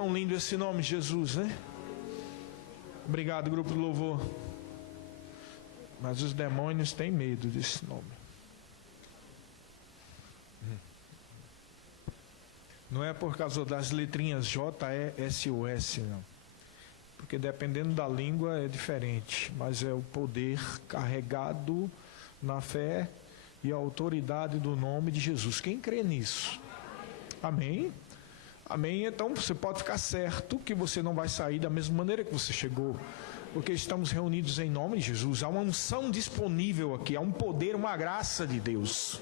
tão lindo esse nome, Jesus, né? Obrigado, grupo do louvor. Mas os demônios têm medo desse nome. Não é por causa das letrinhas J-E-S-O-S, não. Porque dependendo da língua é diferente. Mas é o poder carregado na fé e a autoridade do nome de Jesus. Quem crê nisso? Amém? Amém? Então você pode ficar certo que você não vai sair da mesma maneira que você chegou. Porque estamos reunidos em nome de Jesus. Há uma unção disponível aqui. Há um poder, uma graça de Deus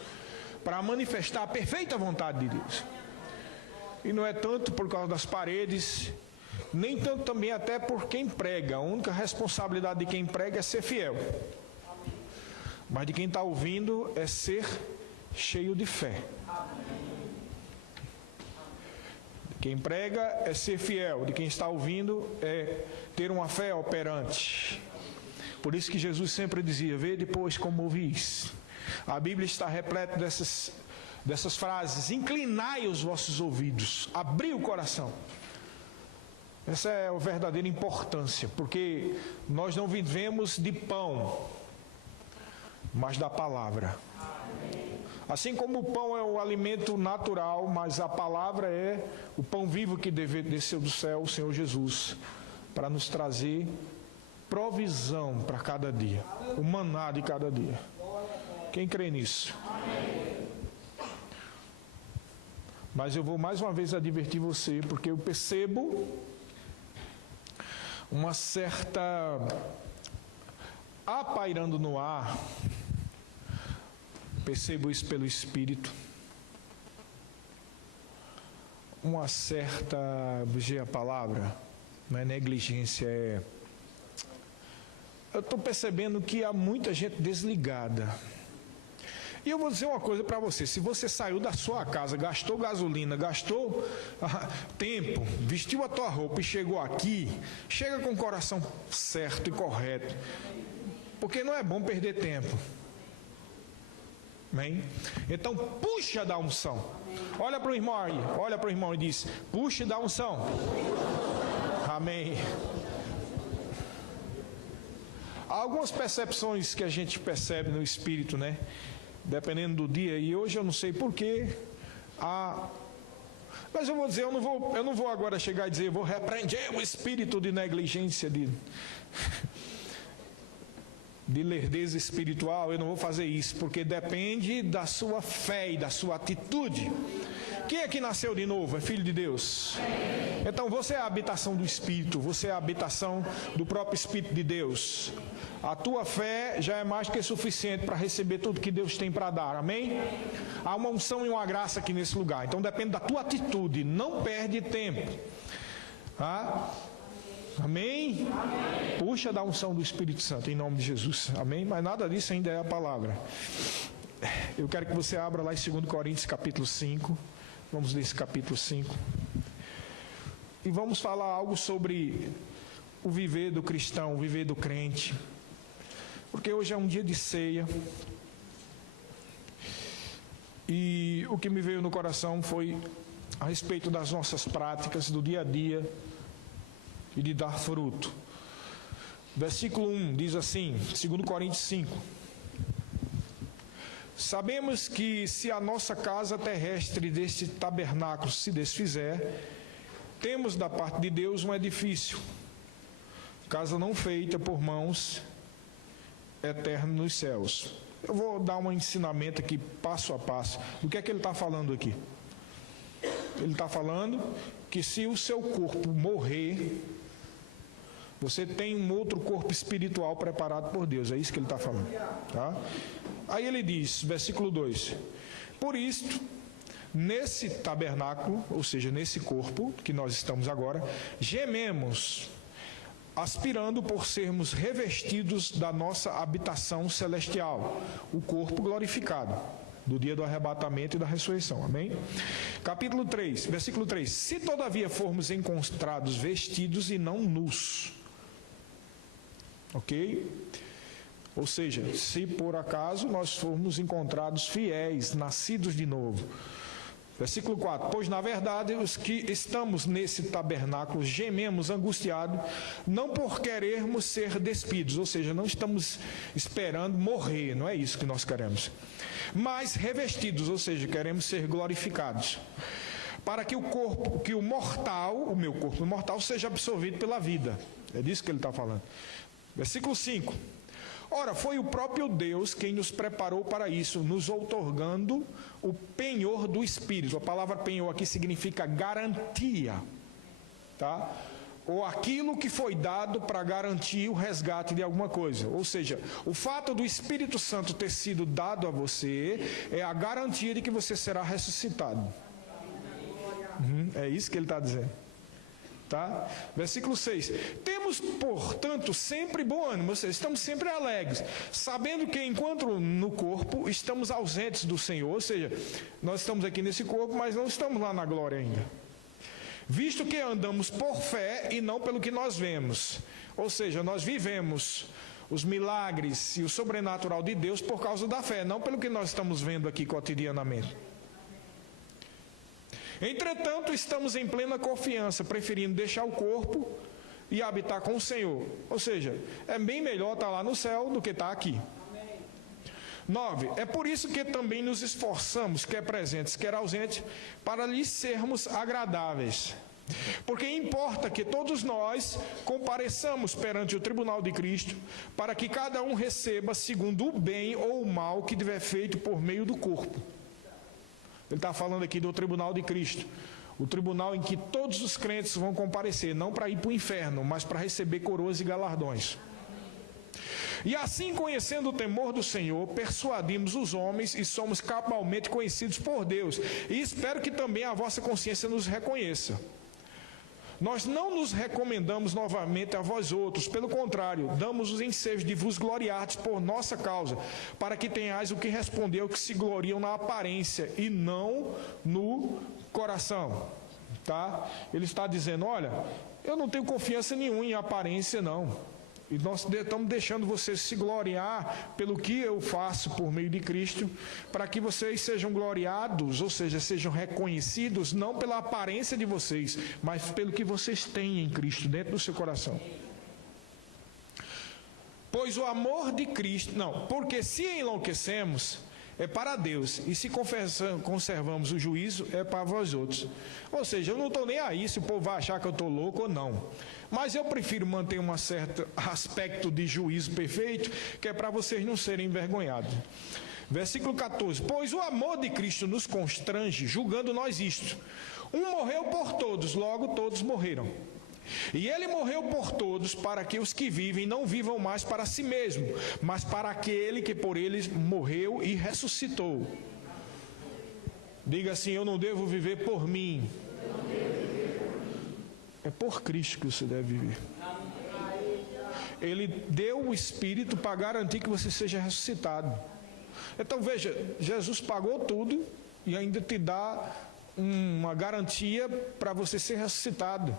para manifestar a perfeita vontade de Deus. E não é tanto por causa das paredes, nem tanto também até por quem prega. A única responsabilidade de quem prega é ser fiel. Mas de quem está ouvindo é ser cheio de fé. De quem prega é ser fiel. De quem está ouvindo é ter uma fé operante. Por isso que Jesus sempre dizia: vê depois como ouvis. A Bíblia está repleta dessas frases: inclinai os vossos ouvidos, abri o coração. Essa é a verdadeira importância, porque nós não vivemos de pão, mas da palavra. Assim como o pão é o alimento natural, mas a palavra é o pão vivo que desceu do céu, o Senhor Jesus, para nos trazer provisão para cada dia, o maná de cada dia. Quem crê nisso? Mas eu vou mais uma vez advertir você, porque eu percebo uma certa apairando no ar. Percebo isso pelo Espírito. Uma certa, veja a palavra, não é negligência, é... Eu estou percebendo que há muita gente desligada. E eu vou dizer uma coisa para você: se você saiu da sua casa, gastou gasolina, gastou tempo, vestiu a tua roupa e chegou aqui, chega com o coração certo e correto, porque não é bom perder tempo. Amém? Então puxa da unção. Olha para o irmão aí, olha para o irmão e diz: puxe da unção. Amém. Há algumas percepções que a gente percebe no Espírito, né? Dependendo do dia, e hoje eu não sei porquê. Mas eu vou dizer, eu não vou agora chegar e dizer, vou repreender o espírito de negligência, de lerdeza espiritual. Eu não vou fazer isso, porque depende da sua fé e da sua atitude. Quem é que nasceu de novo? É filho de Deus. Então você é a habitação do Espírito, você é a habitação do próprio Espírito de Deus. A tua fé já é mais que suficiente para receber tudo que Deus tem para dar, amém? Há uma unção e uma graça aqui nesse lugar, então depende da tua atitude, não perde tempo. Amém? Puxa da unção do Espírito Santo, em nome de Jesus, amém? Mas nada disso ainda é a palavra. Eu quero que você abra lá em 2 Coríntios capítulo 5, vamos ler esse capítulo 5, e vamos falar algo sobre o viver do cristão, o viver do crente. Porque hoje é um dia de ceia. E o que me veio no coração foi a respeito das nossas práticas do dia a dia e de dar fruto. Versículo 1 diz assim, 2 Coríntios 5: sabemos que se a nossa casa terrestre deste tabernáculo se desfizer, temos da parte de Deus um edifício, casa não feita por mãos, eterno nos céus. Eu vou dar um ensinamento aqui passo a passo. O que é que ele está falando aqui? Ele está falando que se o seu corpo morrer, você tem um outro corpo espiritual preparado por Deus. É isso que ele está falando, tá? Aí ele diz, versículo 2: por isto, nesse tabernáculo, ou seja, nesse corpo que nós estamos agora, gememos, aspirando por sermos revestidos da nossa habitação celestial, o corpo glorificado, do dia do arrebatamento e da ressurreição, amém? Capítulo 3, versículo 3: se todavia formos encontrados vestidos e não nus, ok? Ou seja, se por acaso nós formos encontrados fiéis, nascidos de novo, Versículo 4. Pois, na verdade, os que estamos nesse tabernáculo gememos angustiados, não por querermos ser despidos, ou seja, não estamos esperando morrer, não é isso que nós queremos, mas revestidos, ou seja, queremos ser glorificados, para que o meu corpo mortal seja absorvido pela vida. É disso que ele está falando. Versículo 5. Ora, foi o próprio Deus quem nos preparou para isso, nos outorgando o penhor do Espírito. A palavra penhor aqui significa garantia, tá? Ou aquilo que foi dado para garantir o resgate de alguma coisa. Ou seja, o fato do Espírito Santo ter sido dado a você é a garantia de que você será ressuscitado. É isso que ele está dizendo. Tá? Versículo 6. Temos, portanto, sempre bom ânimo, ou seja, estamos sempre alegres, sabendo que enquanto no corpo estamos ausentes do Senhor, ou seja, nós estamos aqui nesse corpo, mas não estamos lá na glória ainda. Visto que andamos por fé e não pelo que nós vemos, ou seja, nós vivemos os milagres e o sobrenatural de Deus por causa da fé, não pelo que nós estamos vendo aqui cotidianamente. Entretanto, estamos em plena confiança, preferindo deixar o corpo e habitar com o Senhor. Ou seja, é bem melhor estar lá no céu do que estar aqui. 9. É por isso que também nos esforçamos, quer presentes, quer ausentes, para lhes sermos agradáveis. Porque importa que todos nós compareçamos perante o tribunal de Cristo, para que cada um receba segundo o bem ou o mal que tiver feito por meio do corpo. Ele está falando aqui do tribunal de Cristo, o tribunal em que todos os crentes vão comparecer, não para ir para o inferno, mas para receber coroas e galardões. E assim, conhecendo o temor do Senhor, persuadimos os homens e somos cabalmente conhecidos por Deus. E espero que também a vossa consciência nos reconheça. Nós não nos recomendamos novamente a vós outros, pelo contrário, damos os ensejos de vos gloriardes por nossa causa, para que tenhais o que responder ao que se gloriam na aparência e não no coração. Tá? Ele está dizendo, olha, eu não tenho confiança nenhuma em aparência não. E nós estamos deixando vocês se gloriar pelo que eu faço por meio de Cristo, para que vocês sejam gloriados, ou seja, sejam reconhecidos, não pela aparência de vocês, mas pelo que vocês têm em Cristo, dentro do seu coração. Pois o amor de Cristo, porque se enlouquecemos, é para Deus, e se conservamos o juízo, é para vós outros. Ou seja, eu não estou nem aí se o povo vai achar que eu estou louco ou não. Mas eu prefiro manter um certo aspecto de juízo perfeito, que é para vocês não serem envergonhados. Versículo 14. Pois o amor de Cristo nos constrange, julgando nós isto. Um morreu por todos, logo todos morreram. E ele morreu por todos, para que os que vivem não vivam mais para si mesmo, mas para aquele que por eles morreu e ressuscitou. Diga assim, eu não devo viver por mim. É por Cristo que você deve viver. Ele deu o Espírito para garantir que você seja ressuscitado. Então veja, Jesus pagou tudo e ainda te dá uma garantia para você ser ressuscitado.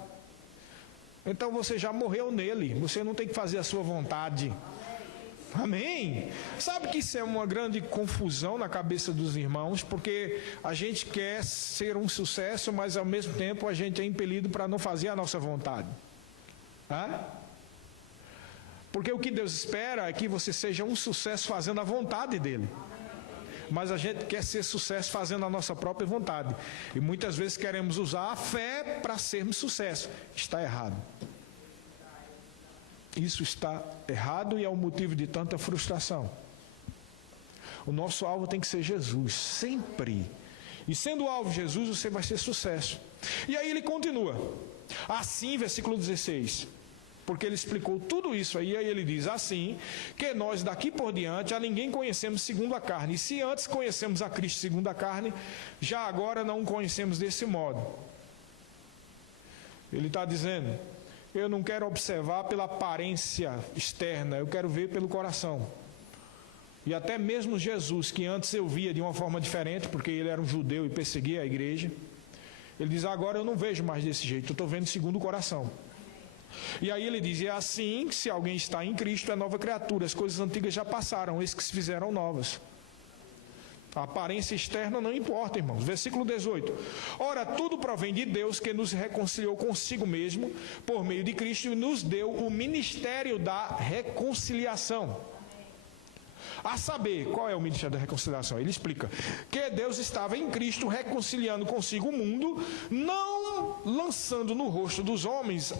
Então você já morreu nele, você não tem que fazer a sua vontade. Amém? Sabe que isso é uma grande confusão na cabeça dos irmãos, porque a gente quer ser um sucesso, mas ao mesmo tempo a gente é impelido para não fazer a nossa vontade. Porque o que Deus espera é que você seja um sucesso fazendo a vontade dele. Mas a gente quer ser sucesso fazendo a nossa própria vontade. E muitas vezes queremos usar a fé para sermos sucesso. Está errado. Isso está errado e é o motivo de tanta frustração. O nosso alvo tem que ser Jesus, sempre. E sendo o alvo Jesus, você vai ser sucesso. E aí ele continua. Assim, versículo 16. Porque ele explicou tudo isso aí ele diz assim, que nós daqui por diante a ninguém conhecemos segundo a carne. E se antes conhecemos a Cristo segundo a carne, já agora não o conhecemos desse modo. Ele está dizendo, eu não quero observar pela aparência externa, eu quero ver pelo coração. E até mesmo Jesus, que antes eu via de uma forma diferente, porque ele era um judeu e perseguia a igreja, ele diz, agora eu não vejo mais desse jeito, eu estou vendo segundo o coração. E aí ele diz, é assim, se alguém está em Cristo, é nova criatura, as coisas antigas já passaram, eis que se fizeram novas. A aparência externa não importa, irmãos. Versículo 18. Ora, tudo provém de Deus, que nos reconciliou consigo mesmo, por meio de Cristo, e nos deu o ministério da reconciliação. A saber, qual é o ministério da reconciliação? Ele explica que Deus estava em Cristo reconciliando consigo o mundo, não lançando no rosto dos homens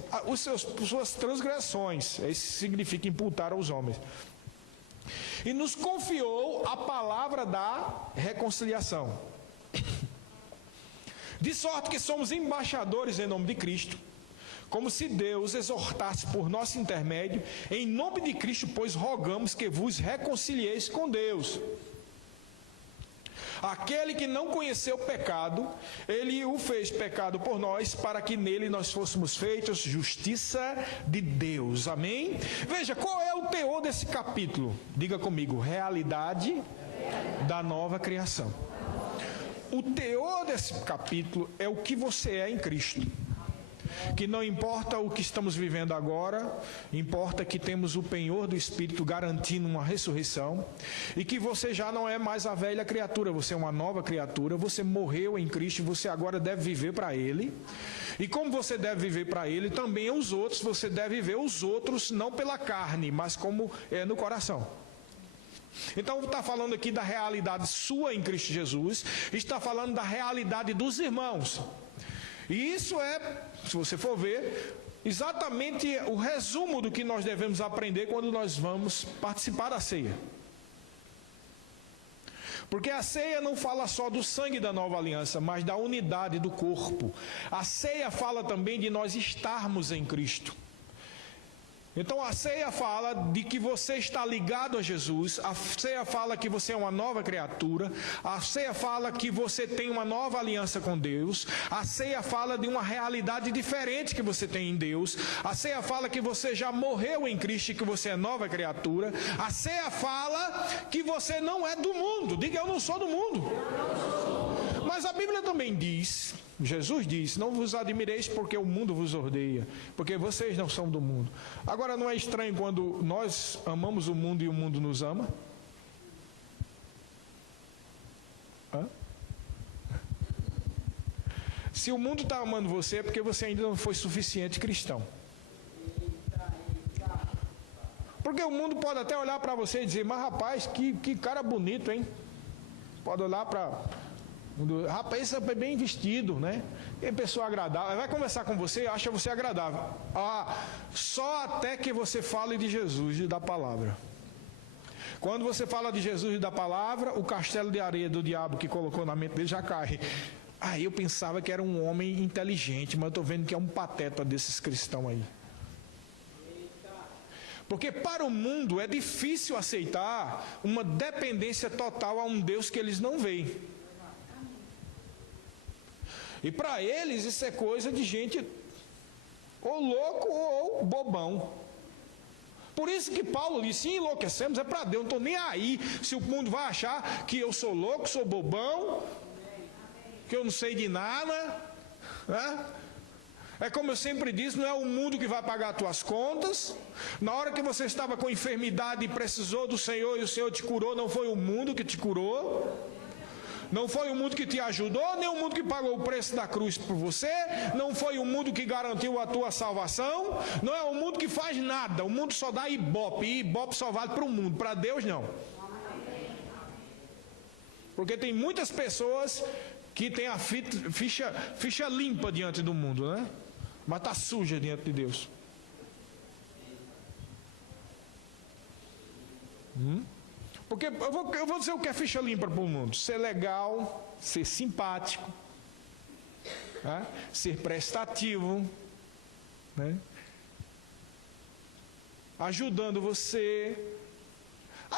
suas transgressões. Isso significa imputar aos homens. E nos confiou a palavra da reconciliação. De sorte que somos embaixadores em nome de Cristo, como se Deus exortasse por nosso intermédio, em nome de Cristo, pois rogamos que vos reconcilieis com Deus. Aquele que não conheceu o pecado, ele o fez pecado por nós, para que nele nós fôssemos feitos justiça de Deus. Amém? Veja, qual é o teor desse capítulo? Diga comigo, realidade da nova criação. O teor desse capítulo é o que você é em Cristo. Que não importa o que estamos vivendo agora, importa que temos o penhor do Espírito garantindo uma ressurreição, e que você já não é mais a velha criatura, você é uma nova criatura, você morreu em Cristo e você agora deve viver para Ele. E como você deve viver para Ele, também os outros, você deve viver os outros não pela carne, mas como é no coração. Então está falando aqui da realidade sua em Cristo Jesus, está falando da realidade dos irmãos. E isso é, se você for ver, exatamente o resumo do que nós devemos aprender quando nós vamos participar da ceia. Porque a ceia não fala só do sangue da nova aliança, mas da unidade do corpo. A ceia fala também de nós estarmos em Cristo. Então a ceia fala de que você está ligado a Jesus, a ceia fala que você é uma nova criatura, a ceia fala que você tem uma nova aliança com Deus, a ceia fala de uma realidade diferente que você tem em Deus, a ceia fala que você já morreu em Cristo e que você é nova criatura, a ceia fala que você não é do mundo. Diga, eu não sou do mundo. Mas a Bíblia também diz, Jesus diz, não vos admireis porque o mundo vos odeia, porque vocês não são do mundo. Agora, não é estranho quando nós amamos o mundo e o mundo nos ama? Hã? Se o mundo está amando você, é porque você ainda não foi suficiente cristão. Porque o mundo pode até olhar para você e dizer, mas rapaz, que cara bonito, hein? Pode olhar para... Rapaz, esse é bem vestido, né? É pessoa agradável. Vai conversar com você e acha você agradável. Só até que você fale de Jesus e da palavra. Quando você fala de Jesus e da palavra, o castelo de areia do diabo que colocou na mente dele já cai. Eu pensava que era um homem inteligente, mas eu estou vendo que é um pateta desses cristãos aí. Porque para o mundo é difícil aceitar uma dependência total a um Deus que eles não veem. E para eles isso é coisa de gente ou louco ou bobão. Por isso que Paulo disse, se enlouquecemos é para Deus, não estou nem aí se o mundo vai achar que eu sou louco, sou bobão, que eu não sei de nada, né? É como eu sempre disse, não é o mundo que vai pagar as tuas contas. Na hora que você estava com enfermidade e precisou do Senhor e o Senhor te curou, não foi o mundo que te curou. Não foi o mundo que te ajudou, nem o mundo que pagou o preço da cruz por você, não foi o mundo que garantiu a tua salvação, não é o mundo que faz nada, o mundo só dá ibope, e ibope só vale para o mundo, para Deus não. Porque tem muitas pessoas que têm a ficha limpa diante do mundo, né? Mas está suja diante de Deus. Porque eu vou dizer o que é ficha limpa para o mundo: ser legal, ser simpático, né? Ser prestativo, né? Ajudando você.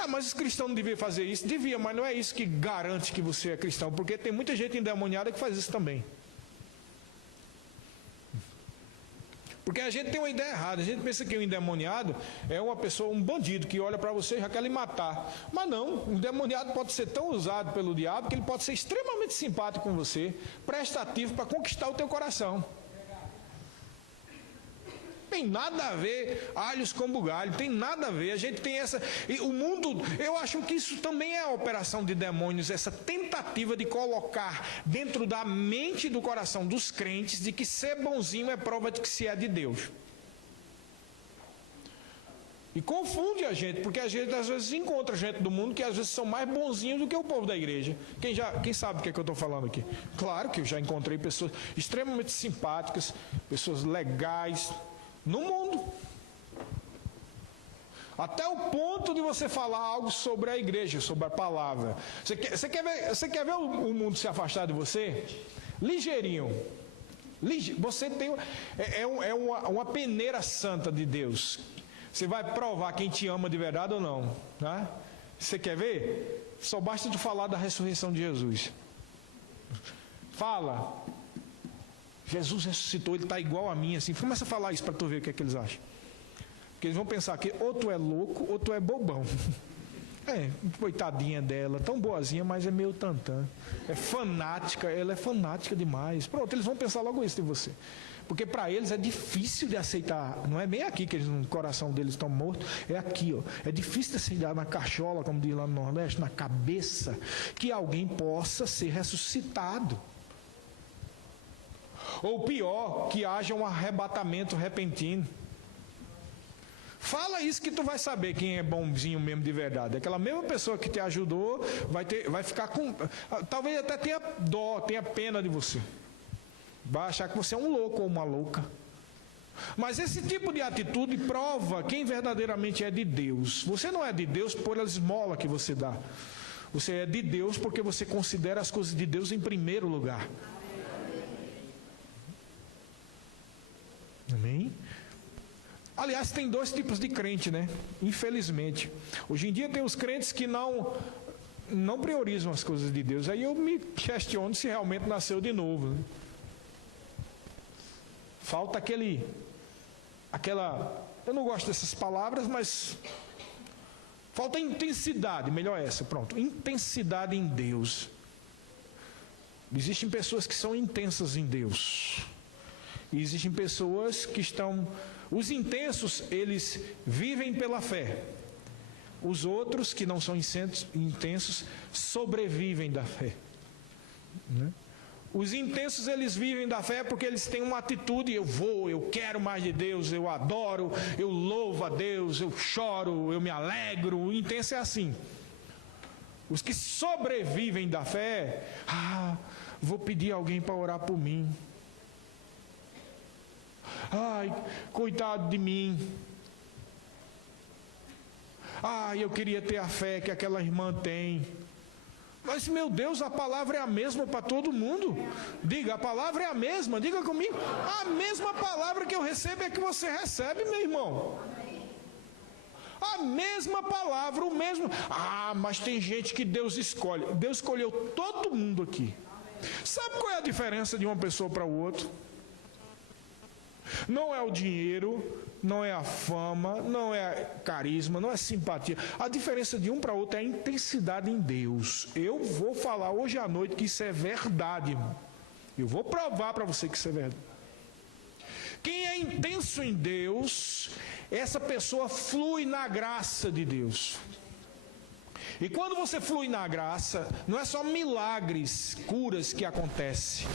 Mas os cristãos não deviam fazer isso. Devia, mas não é isso que garante que você é cristão, porque tem muita gente endemoniada que faz isso também. Porque a gente tem uma ideia errada, a gente pensa que o endemoniado é uma pessoa, um bandido, que olha para você e já quer lhe matar. Mas não, o endemoniado pode ser tão usado pelo diabo que ele pode ser extremamente simpático com você, prestativo para conquistar o teu coração. Tem nada a ver alhos com bugalho, tem nada a ver. A gente tem essa... E o mundo, eu acho que isso também é a operação de demônios, essa tentativa de colocar dentro da mente e do coração dos crentes de que ser bonzinho é prova de que se é de Deus. E confunde a gente, porque a gente às vezes encontra gente do mundo que às vezes são mais bonzinhos do que o povo da igreja. Quem sabe do que é que eu estou falando aqui? Claro que eu já encontrei pessoas extremamente simpáticas, pessoas legais no mundo. Até o ponto de você falar algo sobre a igreja, sobre a palavra. Você quer ver o mundo se afastar de você? Ligeirinho. Você tem uma peneira santa de Deus. Você vai provar quem te ama de verdade ou não, né? Você quer ver? Só basta de falar da ressurreição de Jesus. Fala. Jesus ressuscitou, ele está igual a mim, assim. Começa a falar isso para tu ver o que é que eles acham. Porque eles vão pensar que ou tu é louco ou tu é bobão. Coitadinha dela, tão boazinha, mas é meio tantã. É fanática, ela é fanática demais. Pronto, eles vão pensar logo isso de você. Porque para eles é difícil de aceitar, não é bem aqui que eles, no coração deles estão mortos, é aqui, ó. É difícil de aceitar na cachola, como diz lá no Nordeste, na cabeça, que alguém possa ser ressuscitado. Ou pior, que haja um arrebatamento repentino. Fala isso que tu vai saber quem é bonzinho mesmo de verdade. Aquela mesma pessoa que te ajudou vai ficar com... Talvez até tenha dó, tenha pena de você. Vai achar que você é um louco ou uma louca. Mas esse tipo de atitude prova quem verdadeiramente é de Deus. Você não é de Deus por a esmola que você dá. Você é de Deus porque você considera as coisas de Deus em primeiro lugar. Amém? Aliás, tem dois tipos de crente, né? Infelizmente. Hoje em dia tem os crentes que não priorizam as coisas de Deus. Aí eu me questiono se realmente nasceu de novo, né? Falta aquela... Eu não gosto dessas palavras, mas... Falta intensidade, melhor essa, pronto. Intensidade em Deus. Existem pessoas que são intensas em Deus. E existem pessoas que estão... Os intensos, eles vivem pela fé. Os outros, que não são intensos, sobrevivem da fé. Né? Os intensos, eles vivem da fé porque eles têm uma atitude: eu quero mais de Deus, eu adoro, eu louvo a Deus, eu choro, eu me alegro. O intenso é assim. Os que sobrevivem da fé, vou pedir alguém para orar por mim. Ai, coitado de mim. Eu queria ter a fé que aquela irmã tem. Mas, meu Deus, a palavra é a mesma para todo mundo. Diga, a palavra é a mesma, diga comigo. A mesma palavra que eu recebo é que você recebe, meu irmão. A mesma palavra, o mesmo. Mas tem gente que Deus escolhe. Deus escolheu todo mundo aqui. Sabe qual é a diferença de uma pessoa para o outro? Não é o dinheiro, não é a fama, não é carisma, não é simpatia. A diferença de um para outro é a intensidade em Deus. Eu vou falar hoje à noite que isso é verdade, irmão. Eu vou provar para você que isso é verdade. Quem é intenso em Deus, essa pessoa flui na graça de Deus. E quando você flui na graça, não é só milagres, curas que acontecem,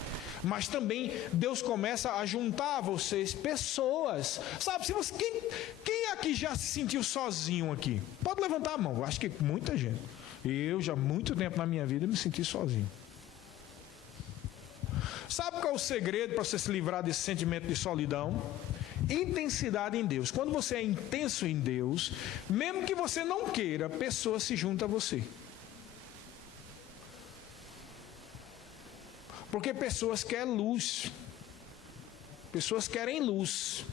mas também Deus começa a juntar a vocês pessoas. Sabe, quem aqui já se sentiu sozinho aqui? Pode levantar a mão, acho que muita gente. Eu já há muito tempo na minha vida me senti sozinho. Sabe qual é o segredo para você se livrar desse sentimento de solidão? Intensidade em Deus. Quando você é intenso em Deus, mesmo que você não queira, pessoas se juntam a você. Porque pessoas querem luz. Pessoas querem luz.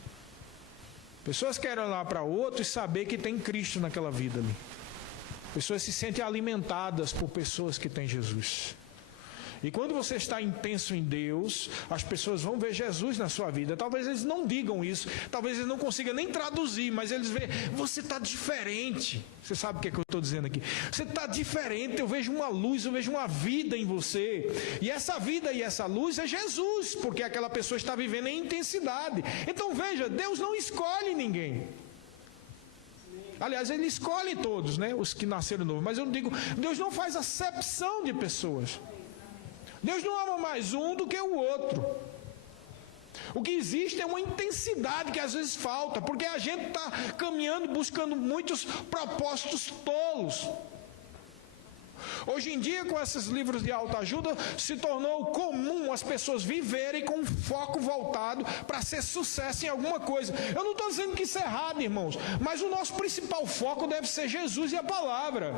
Pessoas querem olhar para outro e saber que tem Cristo naquela vida ali. Pessoas se sentem alimentadas por pessoas que têm Jesus. E quando você está intenso em Deus, as pessoas vão ver Jesus na sua vida. Talvez eles não digam isso, talvez eles não consigam nem traduzir, mas eles veem, você está diferente. Você sabe o que é que eu estou dizendo aqui? Você está diferente, eu vejo uma luz, eu vejo uma vida em você. E essa vida e essa luz é Jesus, porque aquela pessoa está vivendo em intensidade. Então veja, Deus não escolhe ninguém. Aliás, Ele escolhe todos, né? Os que nasceram novos. Mas eu não digo, Deus não faz acepção de pessoas. Deus não ama mais um do que o outro. O que existe é uma intensidade que às vezes falta, porque a gente está caminhando buscando muitos propósitos tolos. Hoje em dia, com esses livros de autoajuda, se tornou comum as pessoas viverem com um foco voltado para ser sucesso em alguma coisa. Eu não estou dizendo que isso é errado, irmãos, mas o nosso principal foco deve ser Jesus e a palavra.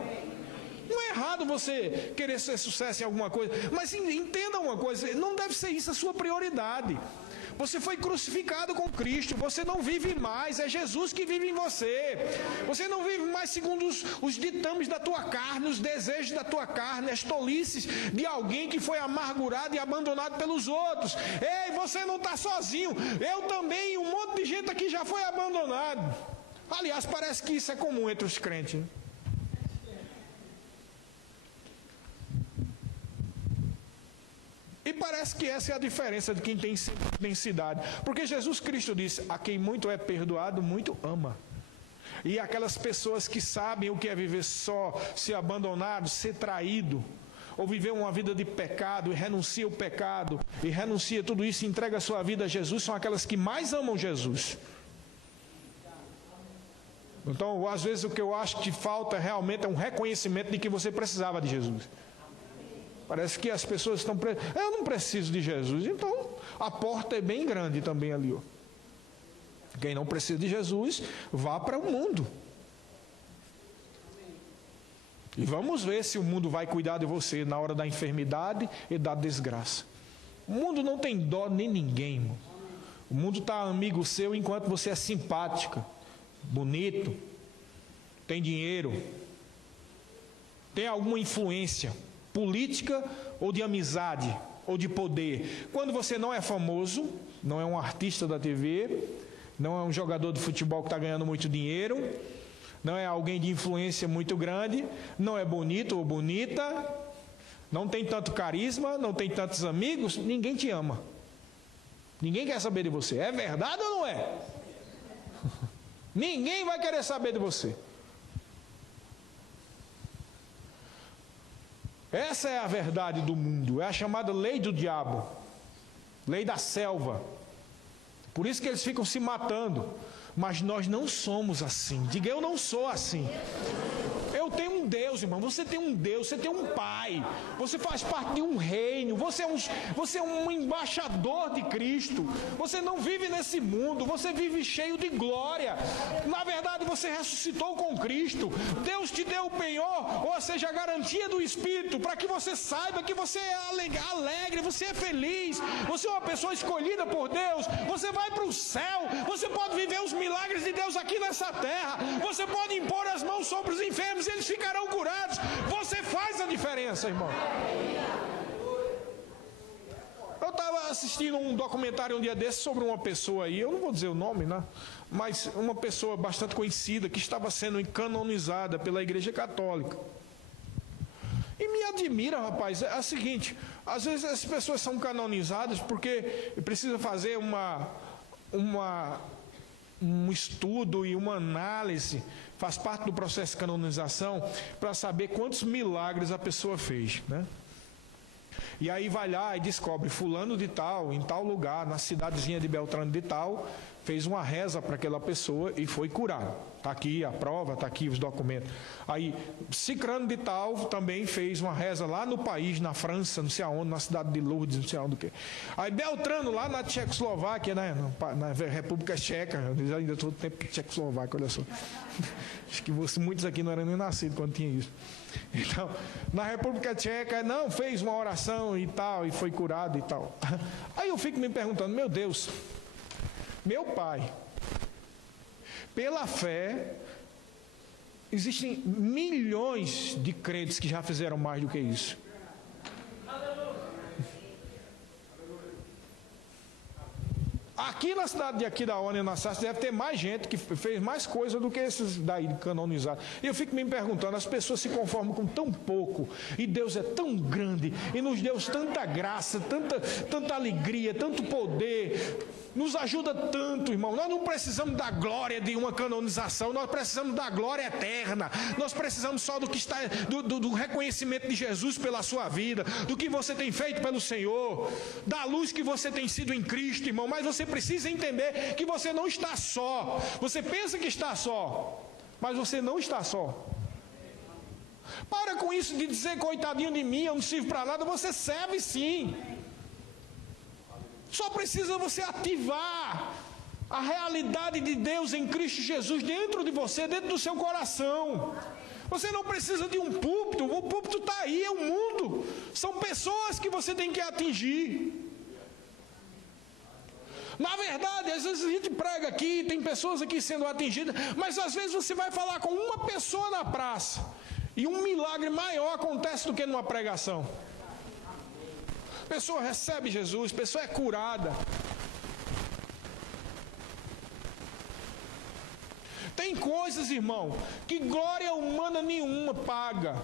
Não é errado você querer ser sucesso em alguma coisa, mas entenda uma coisa, não deve ser isso a sua prioridade. Você foi crucificado com Cristo, você não vive mais, é Jesus que vive em você. Você não vive mais segundo os ditames da tua carne, os desejos da tua carne, as tolices de alguém que foi amargurado e abandonado pelos outros. Ei, você não está sozinho, eu também, um monte de gente aqui já foi abandonado. Aliás, parece que isso é comum entre os crentes, né? E parece que essa é a diferença de quem tem intensidade. Porque Jesus Cristo disse, a quem muito é perdoado, muito ama. E aquelas pessoas que sabem o que é viver só, ser abandonado, ser traído, ou viver uma vida de pecado, e renuncia o pecado, e renuncia tudo isso e entrega a sua vida a Jesus, são aquelas que mais amam Jesus. Então, às vezes o que eu acho que falta realmente é um reconhecimento de que você precisava de Jesus. Parece que as pessoas estão... Eu não preciso de Jesus. Então, a porta é bem grande também ali. Ó. Quem não precisa de Jesus, vá para o mundo. E vamos ver se o mundo vai cuidar de você na hora da enfermidade e da desgraça. O mundo não tem dó nem ninguém, irmão. O mundo está amigo seu enquanto você é simpática, bonito, tem dinheiro, tem alguma influência política ou de amizade ou de poder. Quando você não é famoso, não é um artista da TV, não é um jogador de futebol que está ganhando muito dinheiro, não é alguém de influência muito grande, não é bonito ou bonita, não tem tanto carisma, não tem tantos amigos, ninguém te ama. Ninguém quer saber de você. É verdade ou não é? Ninguém vai querer saber de você. Essa é a verdade do mundo, é a chamada lei do diabo, lei da selva. Por isso que eles ficam se matando. Mas nós não somos assim. Diga, eu não sou assim. Eu tenho um Deus, irmão. Você tem um Deus, você tem um Pai. Você faz parte de um reino. Você é um embaixador de Cristo. Você não vive nesse mundo. Você vive cheio de glória. Na verdade, você ressuscitou com Cristo. Deus te deu o penhor, ou seja, a garantia do Espírito, para que você saiba que você é alegre, você é feliz. Você é uma pessoa escolhida por Deus. Você vai para o céu. Você pode viver os milagres de Deus aqui nessa terra. Você pode impor as mãos sobre os enfermos e eles ficarão curados. Você faz a diferença, irmão. Eu estava assistindo um documentário um dia desses sobre uma pessoa aí, eu não vou dizer o nome, né? Mas uma pessoa bastante conhecida que estava sendo canonizada pela Igreja Católica. E me admira, rapaz, é o seguinte, às vezes as pessoas são canonizadas porque precisa fazer um estudo e uma análise, faz parte do processo de canonização, para saber quantos milagres a pessoa fez, né? E aí vai lá e descobre, fulano de tal, em tal lugar, na cidadezinha de Beltrano de tal, fez uma reza para aquela pessoa e foi curado. Está aqui a prova, está aqui os documentos. Aí, Cicrano de tal também fez uma reza lá no país, na França, não sei aonde, na cidade de Lourdes, não sei aonde o quê. Aí Beltrano, lá na Tchecoslováquia, né, na República Tcheca, eu ainda estou no tempo de Tchecoslováquia, olha só. Acho que muitos aqui não eram nem nascidos quando tinha isso. Então, na República Tcheca, não, fez uma oração e tal, e foi curado e tal. Aí eu fico me perguntando, meu Deus, meu Pai, pela fé, existem milhões de crentes que já fizeram mais do que isso. Aqui na cidade de Aquidauana e na Sassa deve ter mais gente que fez mais coisa do que esses daí canonizados. E eu fico me perguntando, as pessoas se conformam com tão pouco, e Deus é tão grande, e nos deu tanta graça, tanta alegria, tanto poder, nos ajuda tanto, irmão. Nós não precisamos da glória de uma canonização, nós precisamos da glória eterna. Nós precisamos só do que está, do reconhecimento de Jesus pela sua vida, do que você tem feito pelo Senhor, da luz que você tem sido em Cristo, irmão. Mas você precisa entender que você não está só. Você pensa que está só, mas você não está só. Para com isso de dizer, coitadinho de mim, eu não sirvo para nada. Você serve sim. Só precisa você ativar a realidade de Deus em Cristo Jesus dentro de você, dentro do seu coração. Você não precisa de um púlpito, o púlpito está aí, é o mundo. São pessoas que você tem que atingir. Na verdade, às vezes a gente prega aqui, tem pessoas aqui sendo atingidas, mas às vezes você vai falar com uma pessoa na praça, e um milagre maior acontece do que numa pregação. A pessoa recebe Jesus, a pessoa é curada. Tem coisas, irmão, que glória humana nenhuma paga.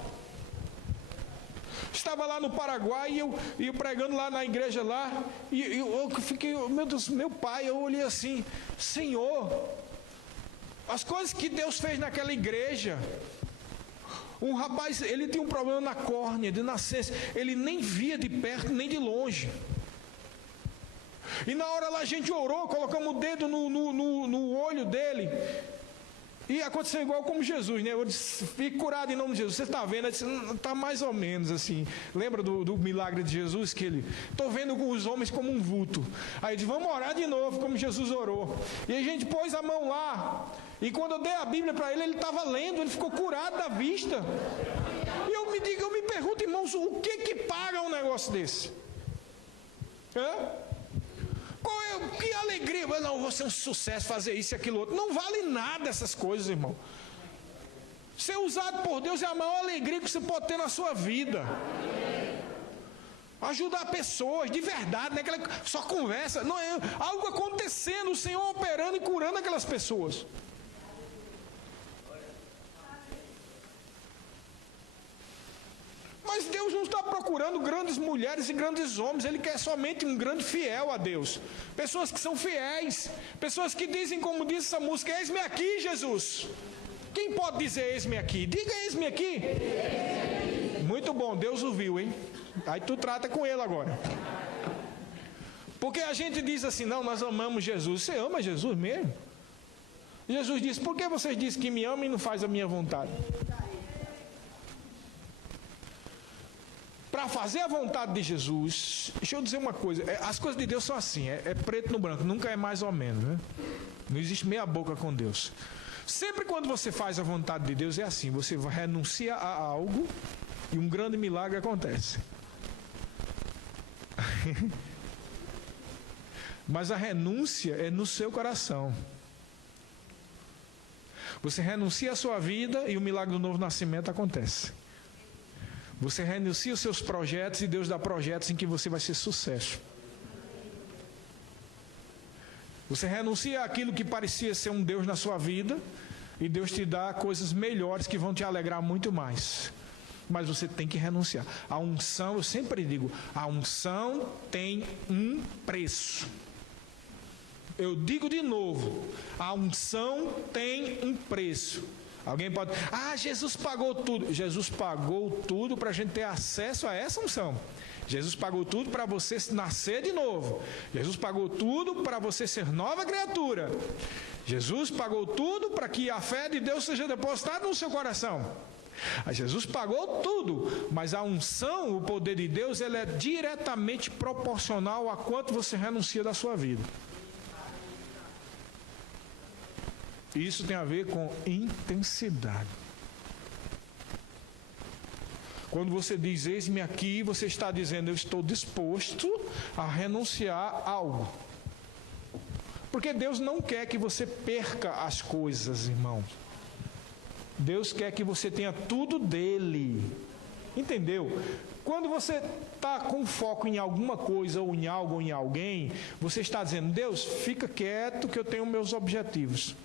Estava lá no Paraguai e eu pregando lá na igreja lá, e eu fiquei, meu Deus, meu pai, eu olhei assim, Senhor, as coisas que Deus fez naquela igreja. Um rapaz, ele tinha um problema na córnea, de nascença, ele nem via de perto nem de longe. E na hora lá a gente orou, colocamos o dedo no olho dele, e aconteceu igual como Jesus, né? Eu disse, fique curado em nome de Jesus. Você está vendo? Está mais ou menos assim. Lembra do milagre de Jesus? Que ele, estou vendo os homens como um vulto. Aí eu disse, vamos orar de novo, como Jesus orou. E a gente pôs a mão lá, e quando eu dei a Bíblia para ele estava lendo, ele ficou curado da vista. E eu me pergunto, irmãos, o que paga um negócio desse? Que alegria, mas não, vou ser um sucesso fazer isso e aquilo outro. Não vale nada essas coisas, irmão. Ser usado por Deus é a maior alegria que você pode ter na sua vida. Ajudar pessoas de verdade, não é aquela só conversa, não é algo acontecendo, o Senhor operando e curando aquelas pessoas. Mas Deus não está procurando grandes mulheres e grandes homens, Ele quer somente um grande fiel a Deus. Pessoas que são fiéis, pessoas que dizem, como diz essa música, eis-me aqui, Jesus. Quem pode dizer eis-me aqui? Diga eis-me aqui. Muito bom, Deus ouviu, hein? Aí tu trata com Ele agora. Porque a gente diz assim, não, nós amamos Jesus. Você ama Jesus mesmo? Jesus disse, por que vocês dizem que me amam e não faz a minha vontade? Para fazer a vontade de Jesus, deixa eu dizer uma coisa, as coisas de Deus são assim, é preto no branco, nunca é mais ou menos, né? Não existe meia boca com Deus. Sempre quando você faz a vontade de Deus é assim, você renuncia a algo e um grande milagre acontece. Mas a renúncia é no seu coração. Você renuncia a sua vida e o milagre do novo nascimento acontece. Você renuncia os seus projetos e Deus dá projetos em que você vai ser sucesso. Você renuncia àquilo que parecia ser um Deus na sua vida e Deus te dá coisas melhores que vão te alegrar muito mais. Mas você tem que renunciar. A unção, eu sempre digo, a unção tem um preço. Eu digo de novo, a unção tem um preço. Alguém pode, Jesus pagou tudo. Jesus pagou tudo para a gente ter acesso a essa unção. Jesus pagou tudo para você nascer de novo. Jesus pagou tudo para você ser nova criatura. Jesus pagou tudo para que a fé de Deus seja depositada no seu coração. Jesus pagou tudo, mas a unção, o poder de Deus, ele é diretamente proporcional a quanto você renuncia da sua vida. Isso tem a ver com intensidade. Quando você diz, eis-me aqui, você está dizendo, eu estou disposto a renunciar a algo. Porque Deus não quer que você perca as coisas, irmão. Deus quer que você tenha tudo dele. Entendeu? Quando você está com foco em alguma coisa, ou em algo, ou em alguém, você está dizendo, Deus, fica quieto que eu tenho meus objetivos.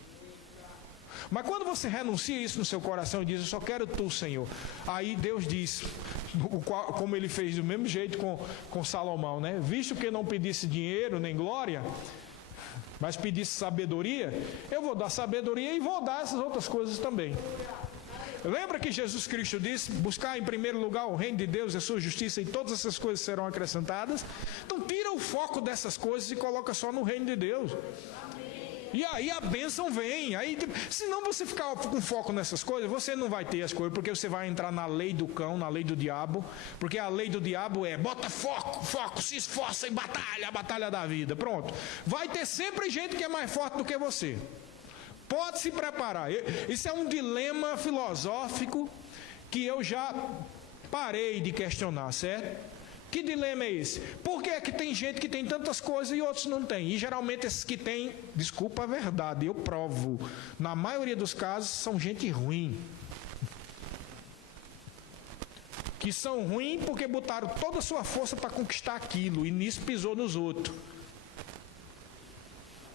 Mas quando você renuncia isso no seu coração e diz, eu só quero tu, Senhor, aí Deus diz, como ele fez do mesmo jeito com Salomão, né? Visto que não pedisse dinheiro nem glória, mas pedisse sabedoria, eu vou dar sabedoria e vou dar essas outras coisas também. Lembra que Jesus Cristo disse, buscar em primeiro lugar o reino de Deus e a sua justiça, e todas essas coisas serão acrescentadas? Então tira o foco dessas coisas e coloca só no reino de Deus. E aí a bênção vem. Aí, se não você ficar com foco nessas coisas, você não vai ter as coisas, porque você vai entrar na lei do cão, na lei do diabo, porque a lei do diabo é, bota foco, se esforça e batalha, a batalha da vida, pronto. Vai ter sempre gente que é mais forte do que você. Pode se preparar. Isso é um dilema filosófico que eu já parei de questionar, certo? Que dilema é esse? Por que é que tem gente que tem tantas coisas e outros não tem? E geralmente esses que têm, desculpa a verdade, eu provo, na maioria dos casos são gente ruim. Que são ruins porque botaram toda a sua força para conquistar aquilo e nisso pisou nos outros.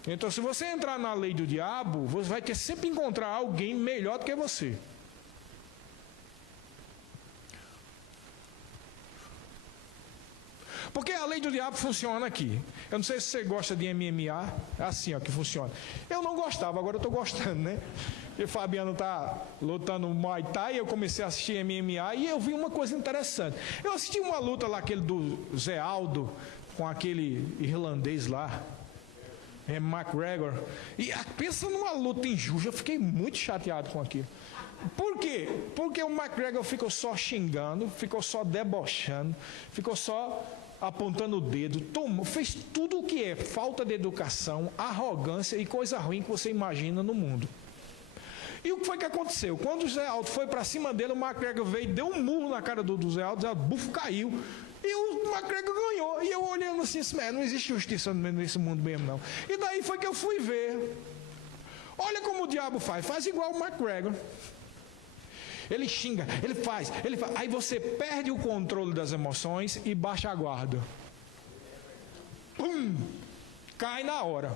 Então, se você entrar na lei do diabo, você vai ter sempre encontrar alguém melhor do que você. Porque a lei do diabo funciona aqui. Eu não sei se você gosta de MMA, é assim ó, que funciona. Eu não gostava, agora eu estou gostando, né? E o Fabiano está lutando Muay Thai, eu comecei a assistir MMA e eu vi uma coisa interessante. Eu assisti uma luta lá, aquele do Zé Aldo, com aquele irlandês lá, McGregor, e pensa numa luta injusta, eu fiquei muito chateado com aquilo. Por quê? Porque o McGregor ficou só xingando, ficou só debochando, ficou só apontando o dedo, fez tudo o que é falta de educação, arrogância e coisa ruim que você imagina no mundo. E o que foi que aconteceu? Quando o Zé Aldo foi para cima dele, o McGregor veio e deu um murro na cara do Zé Aldo, o Zé Aldo, bufo, caiu. E o McGregor ganhou. E eu olhando assim, não existe justiça nesse mundo mesmo não. E daí foi que eu fui ver. Olha como o diabo faz igual o McGregor. Ele xinga, ele faz. Aí você perde o controle das emoções e baixa a guarda. Pum! Cai na hora.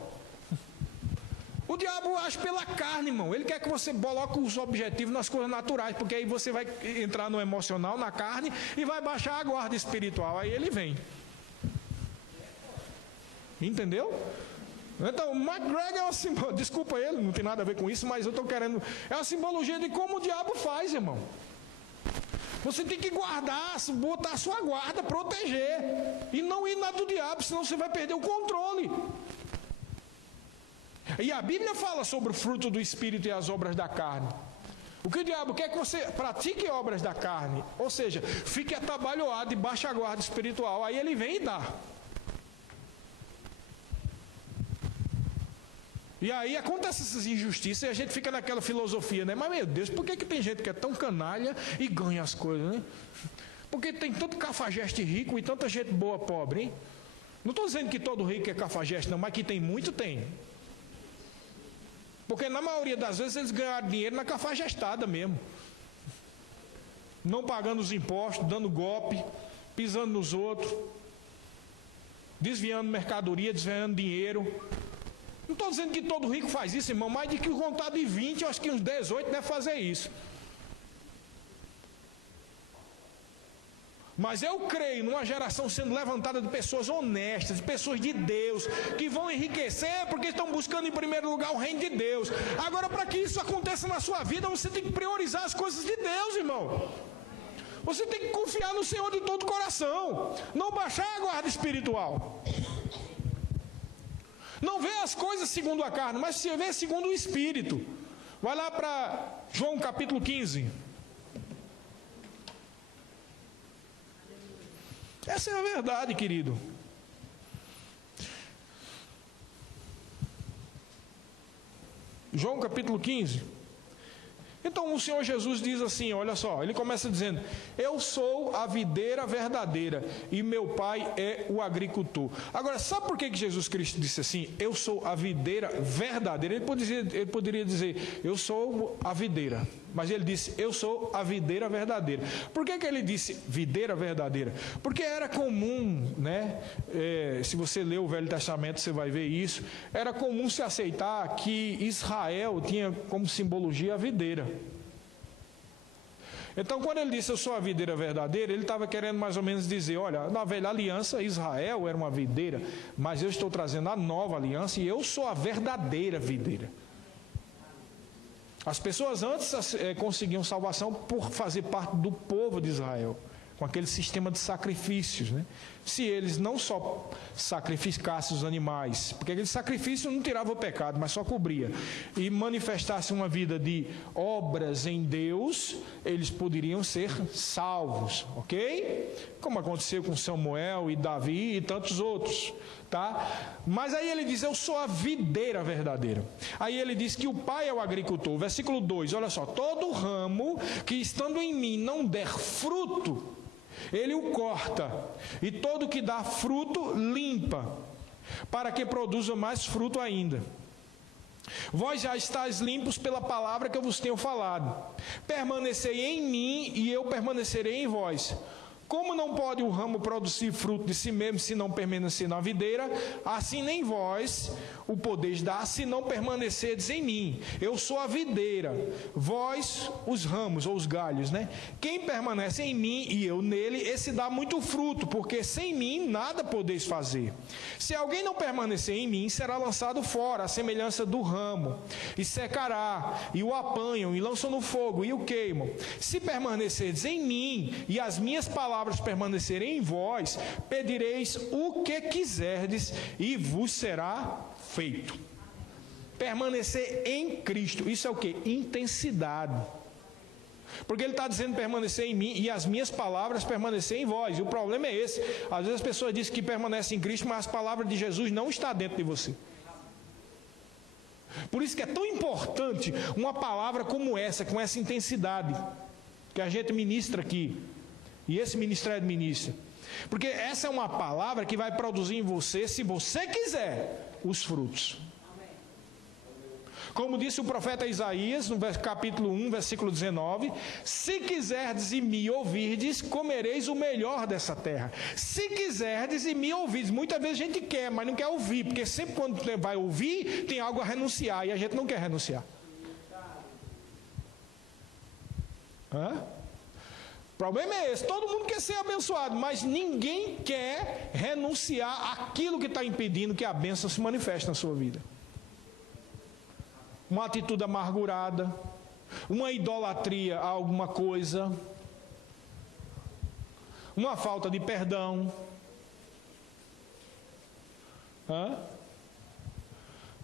O diabo age pela carne, irmão. Ele quer que você coloque os objetivos nas coisas naturais, porque aí você vai entrar no emocional, na carne, e vai baixar a guarda espiritual. Aí ele vem. Entendeu? Então, o McGregor é uma simbologia, desculpa ele, não tem nada a ver com isso, mas eu estou querendo, é uma simbologia de como o diabo faz, irmão. Você tem que guardar, botar a sua guarda, proteger, e não ir na do diabo, senão você vai perder o controle. E a Bíblia fala sobre o fruto do Espírito e as obras da carne. O que o diabo quer que você pratique obras da carne, ou seja, fique atabalhoado e baixe a guarda espiritual, aí ele vem e dá. E aí acontecem essas injustiças e a gente fica naquela filosofia, né? Mas, meu Deus, por que tem gente que é tão canalha e ganha as coisas, né? Porque tem tanto cafajeste rico e tanta gente boa pobre, hein? Não estou dizendo que todo rico é cafajeste, não, mas que tem muito, tem. Porque na maioria das vezes eles ganharam dinheiro na cafajestada mesmo. Não pagando os impostos, dando golpe, pisando nos outros, desviando mercadoria, desviando dinheiro. Não estou dizendo que todo rico faz isso, irmão, mas de que contar de 20, eu acho que uns 18 deve fazer isso. Mas eu creio numa geração sendo levantada de pessoas honestas, de pessoas de Deus, que vão enriquecer porque estão buscando em primeiro lugar o reino de Deus. Agora, para que isso aconteça na sua vida, você tem que priorizar as coisas de Deus, irmão. Você tem que confiar no Senhor de todo o coração, não baixar a guarda espiritual. Não vê as coisas segundo a carne, mas você vê segundo o Espírito. Vai lá para João capítulo 15. Essa é a verdade, querido. João capítulo 15. Então o Senhor Jesus diz assim, olha só, ele começa dizendo, eu sou a videira verdadeira e meu pai é o agricultor. Agora, sabe por que Jesus Cristo disse assim, eu sou a videira verdadeira? Ele poderia dizer, eu sou a videira, mas ele disse, eu sou a videira verdadeira. Por que ele disse videira verdadeira? Porque era comum, né? Se você ler o Velho Testamento, você vai ver isso. Era comum se aceitar que Israel tinha como simbologia a videira. Então, quando ele disse, eu sou a videira verdadeira, ele estava querendo mais ou menos dizer, olha, na velha aliança, Israel era uma videira, mas eu estou trazendo a nova aliança e eu sou a verdadeira videira. As pessoas antes conseguiam salvação por fazer parte do povo de Israel, com aquele sistema de sacrifícios, né? Se eles não só sacrificassem os animais, porque aquele sacrifício não tirava o pecado, mas só cobria, e manifestassem uma vida de obras em Deus, eles poderiam ser salvos, ok? Como aconteceu com Samuel e Davi e tantos outros, tá? Mas aí ele diz, eu sou a videira verdadeira. Aí ele diz que o Pai é o agricultor. Versículo 2, olha só, todo ramo que estando em mim não der fruto, ele o corta, e todo que dá fruto, limpa, para que produza mais fruto ainda. Vós já estáis limpos pela palavra que eu vos tenho falado. Permanecei em mim, e eu permanecerei em vós. Como não pode o ramo produzir fruto de si mesmo, se não permanecer na videira, assim nem vós o podeis dar, se não permanecerdes em mim. Eu sou a videira, vós os ramos, ou os galhos, né? Quem permanece em mim e eu nele, esse dá muito fruto, porque sem mim nada podeis fazer. Se alguém não permanecer em mim, será lançado fora, à semelhança do ramo, e secará, e o apanham, e lançam no fogo, e o queimam. Se permanecerdes em mim, e as minhas palavras permanecerem em vós, pedireis o que quiserdes e vos será feito. Permanecer em Cristo, isso é o que? Intensidade. Porque ele está dizendo permanecer em mim e as minhas palavras permanecer em vós. E o problema é esse. Às vezes as pessoas dizem que permanecem em Cristo, mas as palavras de Jesus não estão dentro de você. Por isso que é tão importante uma palavra como essa, com essa intensidade que a gente ministra aqui. E esse ministério ministra. Porque essa é uma palavra que vai produzir em você, se você quiser, os frutos. Como disse o profeta Isaías, no capítulo 1, versículo 19, se quiserdes e me ouvirdes, comereis o melhor dessa terra. Se quiserdes e me ouvirdes, muitas vezes a gente quer, mas não quer ouvir, porque sempre quando você vai ouvir, tem algo a renunciar, e a gente não quer renunciar. O problema é esse, todo mundo quer ser abençoado, mas ninguém quer renunciar àquilo que está impedindo que a bênção se manifeste na sua vida. Uma atitude amargurada, uma idolatria a alguma coisa, uma falta de perdão,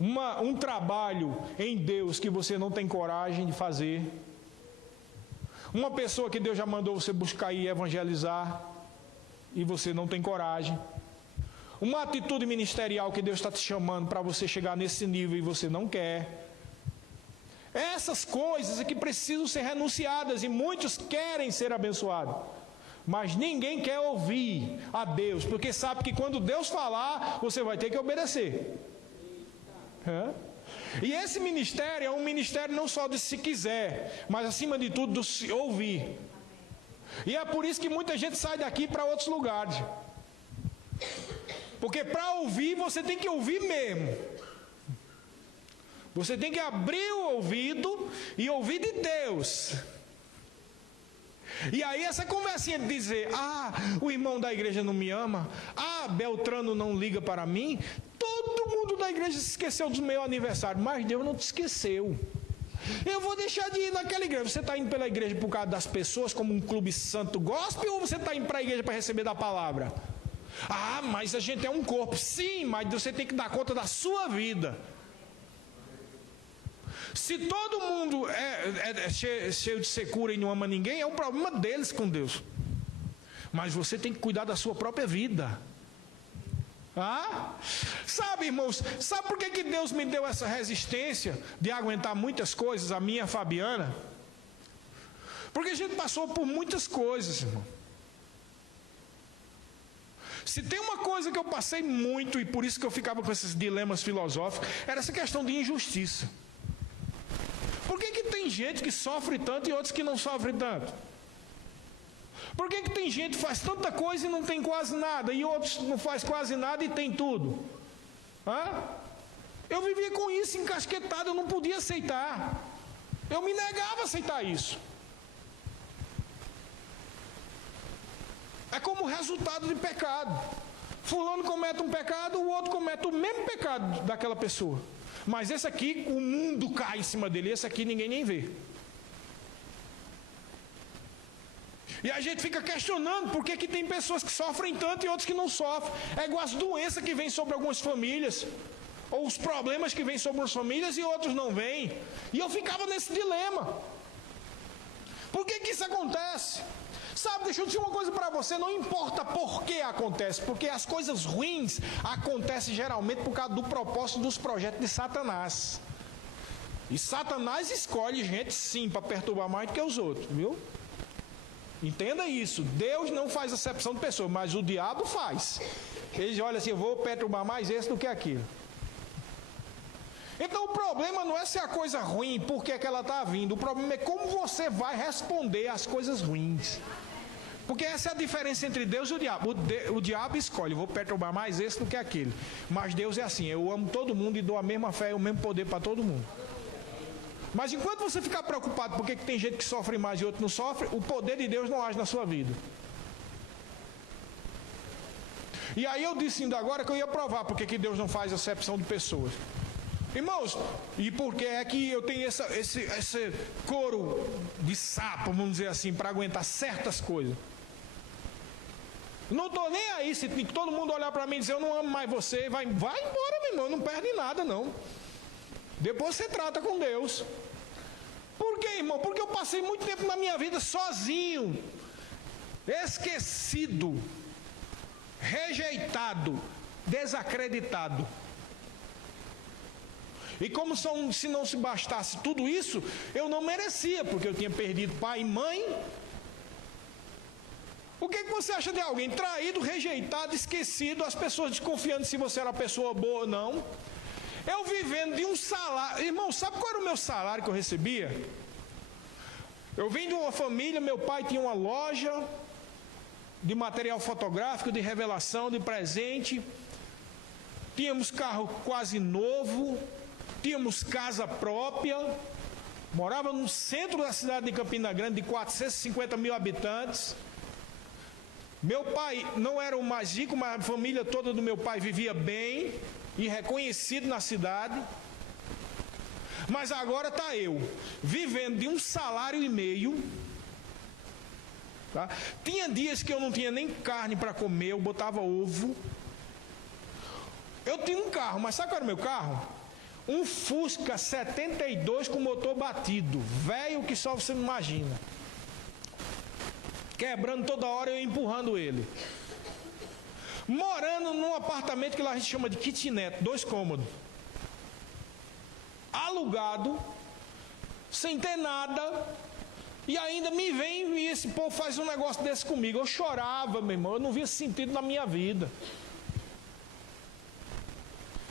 um trabalho em Deus que você não tem coragem de fazer, uma pessoa que Deus já mandou você buscar e evangelizar, e você não tem coragem. Uma atitude ministerial que Deus está te chamando para você chegar nesse nível e você não quer. Essas coisas é que precisam ser renunciadas, e muitos querem ser abençoados. Mas ninguém quer ouvir a Deus, porque sabe que quando Deus falar, você vai ter que obedecer. E esse ministério é um ministério não só de se quiser, mas acima de tudo do se ouvir. E é por isso que muita gente sai daqui para outros lugares. Porque para ouvir, você tem que ouvir mesmo. Você tem que abrir o ouvido e ouvir de Deus. E aí essa conversinha de dizer, o irmão da igreja não me ama, Beltrano não liga para mim, todo mundo da igreja se esqueceu do meu aniversário, mas Deus não te esqueceu. Eu vou deixar de ir naquela igreja. Você está indo pela igreja por causa das pessoas, como um clube santo gospel, ou você está indo para a igreja para receber da palavra? Mas a gente é um corpo. Sim, mas você tem que dar conta da sua vida. Se todo mundo é cheio de secura e não ama ninguém, é um problema deles com Deus. Mas você tem que cuidar da sua própria vida. Sabe, irmãos, sabe por que Deus me deu essa resistência de aguentar muitas coisas, a minha, a Fabiana? Porque a gente passou por muitas coisas, irmão. Se tem uma coisa que eu passei muito, e por isso que eu ficava com esses dilemas filosóficos, era essa questão de injustiça. Por que tem gente que sofre tanto e outros que não sofrem tanto? Por que tem gente que faz tanta coisa e não tem quase nada, e outros não faz quase nada e tem tudo? Eu vivia com isso encasquetado, eu não podia aceitar. Eu me negava a aceitar isso. É como resultado de pecado. Fulano comete um pecado, o outro comete o mesmo pecado daquela pessoa. Mas esse aqui, o mundo cai em cima dele, esse aqui ninguém nem vê. E a gente fica questionando por que tem pessoas que sofrem tanto e outros que não sofrem. É igual as doenças que vêm sobre algumas famílias, ou os problemas que vêm sobre umas famílias e outros não vêm. E eu ficava nesse dilema. Por que isso acontece? Sabe, deixa eu dizer uma coisa para você, não importa por que acontece, porque as coisas ruins acontecem geralmente por causa do propósito dos projetos de Satanás. E Satanás escolhe gente sim para perturbar mais do que os outros, viu? Entenda isso, Deus não faz acepção de pessoas, mas o diabo faz. Ele olha assim, eu vou perturbar mais esse do que aquilo. Então o problema não é se a coisa ruim, por que ela está vindo. O problema é como você vai responder às coisas ruins. Porque essa é a diferença entre Deus e o diabo. O diabo escolhe, eu vou perturbar mais esse do que aquele. Mas Deus é assim, eu amo todo mundo e dou a mesma fé e o mesmo poder para todo mundo. Mas enquanto você ficar preocupado porque tem gente que sofre mais e outro não sofre, o poder de Deus não age na sua vida. E aí eu disse ainda agora que eu ia provar porque que Deus não faz acepção de pessoas. Irmãos, e por que é que eu tenho esse couro de sapo, vamos dizer assim, para aguentar certas coisas? Não estou nem aí se todo mundo olhar para mim e dizer eu não amo mais você, vai embora, meu irmão, não perde nada não. Depois você trata com Deus. Por quê, irmão? Porque eu passei muito tempo na minha vida sozinho, esquecido, rejeitado, desacreditado. E como se não se bastasse tudo isso, eu não merecia, porque eu tinha perdido pai e mãe. O que você acha de alguém traído, rejeitado, esquecido, as pessoas desconfiando se você era uma pessoa boa ou não? Eu vivendo de um salário. Irmão, sabe qual era o meu salário que eu recebia? Eu vim de uma família, meu pai tinha uma loja de material fotográfico, de revelação, de presente. Tínhamos carro quase novo, tínhamos casa própria. Morava no centro da cidade de Campina Grande, de 450 mil habitantes. Meu pai não era o mais rico, mas a família toda do meu pai vivia bem e reconhecido na cidade. Mas agora está eu, vivendo de um salário e meio. Tá? Tinha dias que eu não tinha nem carne para comer, eu botava ovo. Eu tinha um carro, mas sabe qual era o meu carro? Um Fusca 72 com motor batido, velho que só você não imagina. Quebrando toda hora, eu empurrando ele. Morando num apartamento que lá a gente chama de kitnet, 2 cômodos. Alugado, sem ter nada, e ainda me vem e esse povo faz um negócio desse comigo. Eu chorava, meu irmão, eu não via sentido na minha vida.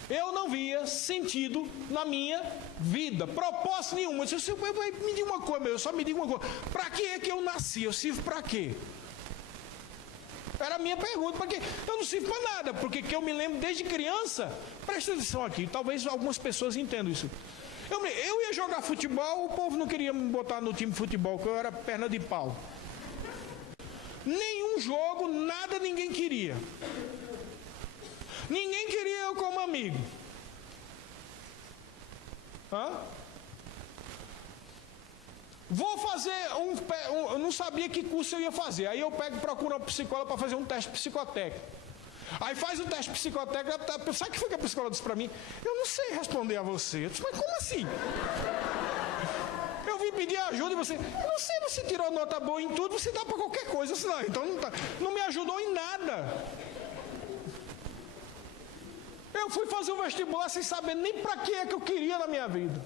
Eu não via sentido na minha vida, propósito nenhum. Eu disse, me diga uma coisa, eu só me diga uma coisa. Para que é que eu nasci? Eu sirvo para quê? Era a minha pergunta, porque eu não sirvo para nada, porque que eu me lembro desde criança, presta atenção aqui, talvez algumas pessoas entendam isso. Eu ia jogar futebol, o povo não queria me botar no time de futebol, porque eu era perna de pau. Nenhum jogo, nada ninguém queria. Ninguém queria eu como amigo. Vou fazer eu não sabia que curso eu ia fazer. Aí eu procuro uma psicóloga para fazer um teste psicotécnico. Aí faz o teste psicotécnico. Sabe o que foi que a psicóloga disse para mim? Eu não sei responder a você. Eu disse, mas como assim? Eu vim pedir ajuda e você... Eu não sei, você tirou nota boa em tudo, você dá para qualquer coisa. Eu disse, não, então não me ajudou em nada. Eu fui fazer o vestibular sem saber nem para que é que eu queria na minha vida.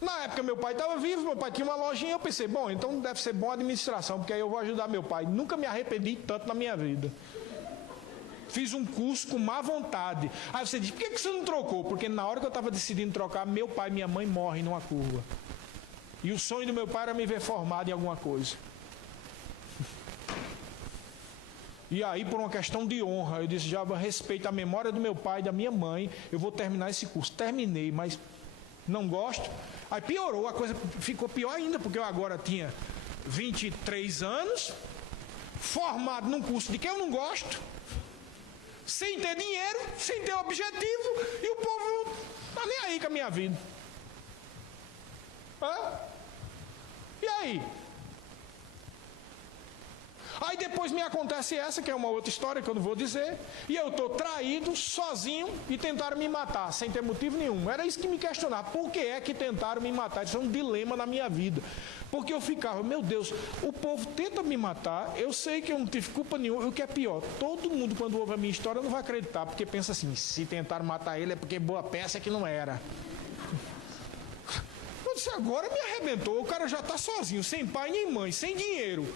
Na época meu pai estava vivo, meu pai tinha uma lojinha, eu pensei, bom, então deve ser bom a administração, porque aí eu vou ajudar meu pai. Nunca me arrependi tanto na minha vida. Fiz um curso com má vontade. Aí você diz, por que você não trocou? Porque na hora que eu estava decidindo trocar, meu pai e minha mãe morrem numa curva. E o sonho do meu pai era me ver formado em alguma coisa. E aí, por uma questão de honra, eu disse, já respeito a memória do meu pai e da minha mãe, eu vou terminar esse curso. Terminei, mas não gosto. Aí piorou, a coisa ficou pior ainda, porque eu agora tinha 23 anos, formado num curso de que eu não gosto, sem ter dinheiro, sem ter objetivo, e o povo não está nem aí com a minha vida. E aí? Aí depois me acontece essa, que é uma outra história que eu não vou dizer, e eu estou traído, sozinho, e tentaram me matar, sem ter motivo nenhum. Era isso que me questionava, por que é que tentaram me matar? Isso é um dilema na minha vida. Porque eu ficava, meu Deus, o povo tenta me matar, eu sei que eu não tive culpa nenhuma, e o que é pior, todo mundo quando ouve a minha história não vai acreditar, porque pensa assim, se tentaram matar ele é porque boa peça que não era. Eu disse, agora me arrebentou, o cara já está sozinho, sem pai nem mãe, sem dinheiro.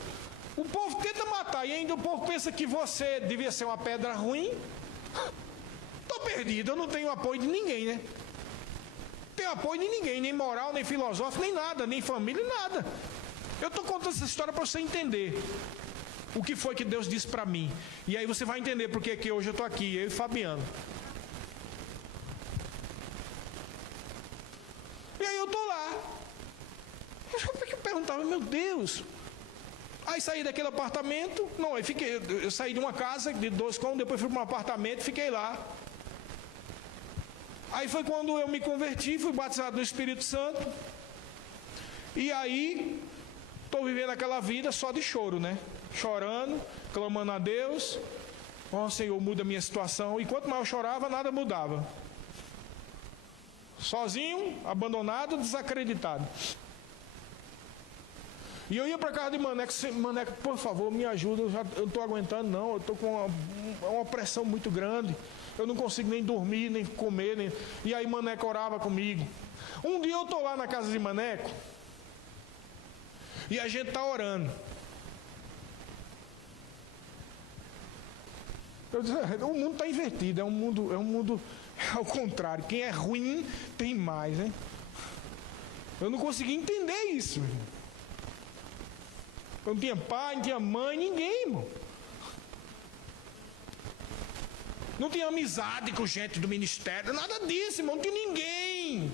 O povo tenta matar e ainda o povo pensa que você devia ser uma pedra ruim. Estou perdido, eu não tenho apoio de ninguém, né? Não tenho apoio de ninguém, nem moral, nem filosófico, nem nada, nem família, nada. Eu estou contando essa história para você entender o que foi que Deus disse para mim. E aí você vai entender porque que hoje eu estou aqui, eu e Fabiano. E aí eu estou lá. Eu perguntava, meu Deus... Aí saí daquele apartamento, não, aí fiquei, eu saí de uma casa de 2 cômodos, depois fui para um apartamento, fiquei lá. Aí foi quando eu me converti, fui batizado no Espírito Santo. E aí, estou vivendo aquela vida só de choro, né? Chorando, clamando a Deus. Ó, Senhor, muda a minha situação. E quanto mais eu chorava, nada mudava. Sozinho, abandonado, desacreditado. E eu ia para casa de Maneco, Maneco, por favor, me ajuda, eu não estou aguentando não, eu estou com uma pressão muito grande, eu não consigo nem dormir, nem comer, E aí Maneco orava comigo. Um dia eu estou lá na casa de Maneco, e a gente está orando. Eu disse, o mundo está invertido, é um mundo ao contrário, quem é ruim tem mais, né? Eu não consegui entender isso, irmão. Eu não tinha pai, não tinha mãe, ninguém, irmão. Não tinha amizade com gente do ministério, nada disso, irmão, não tinha ninguém.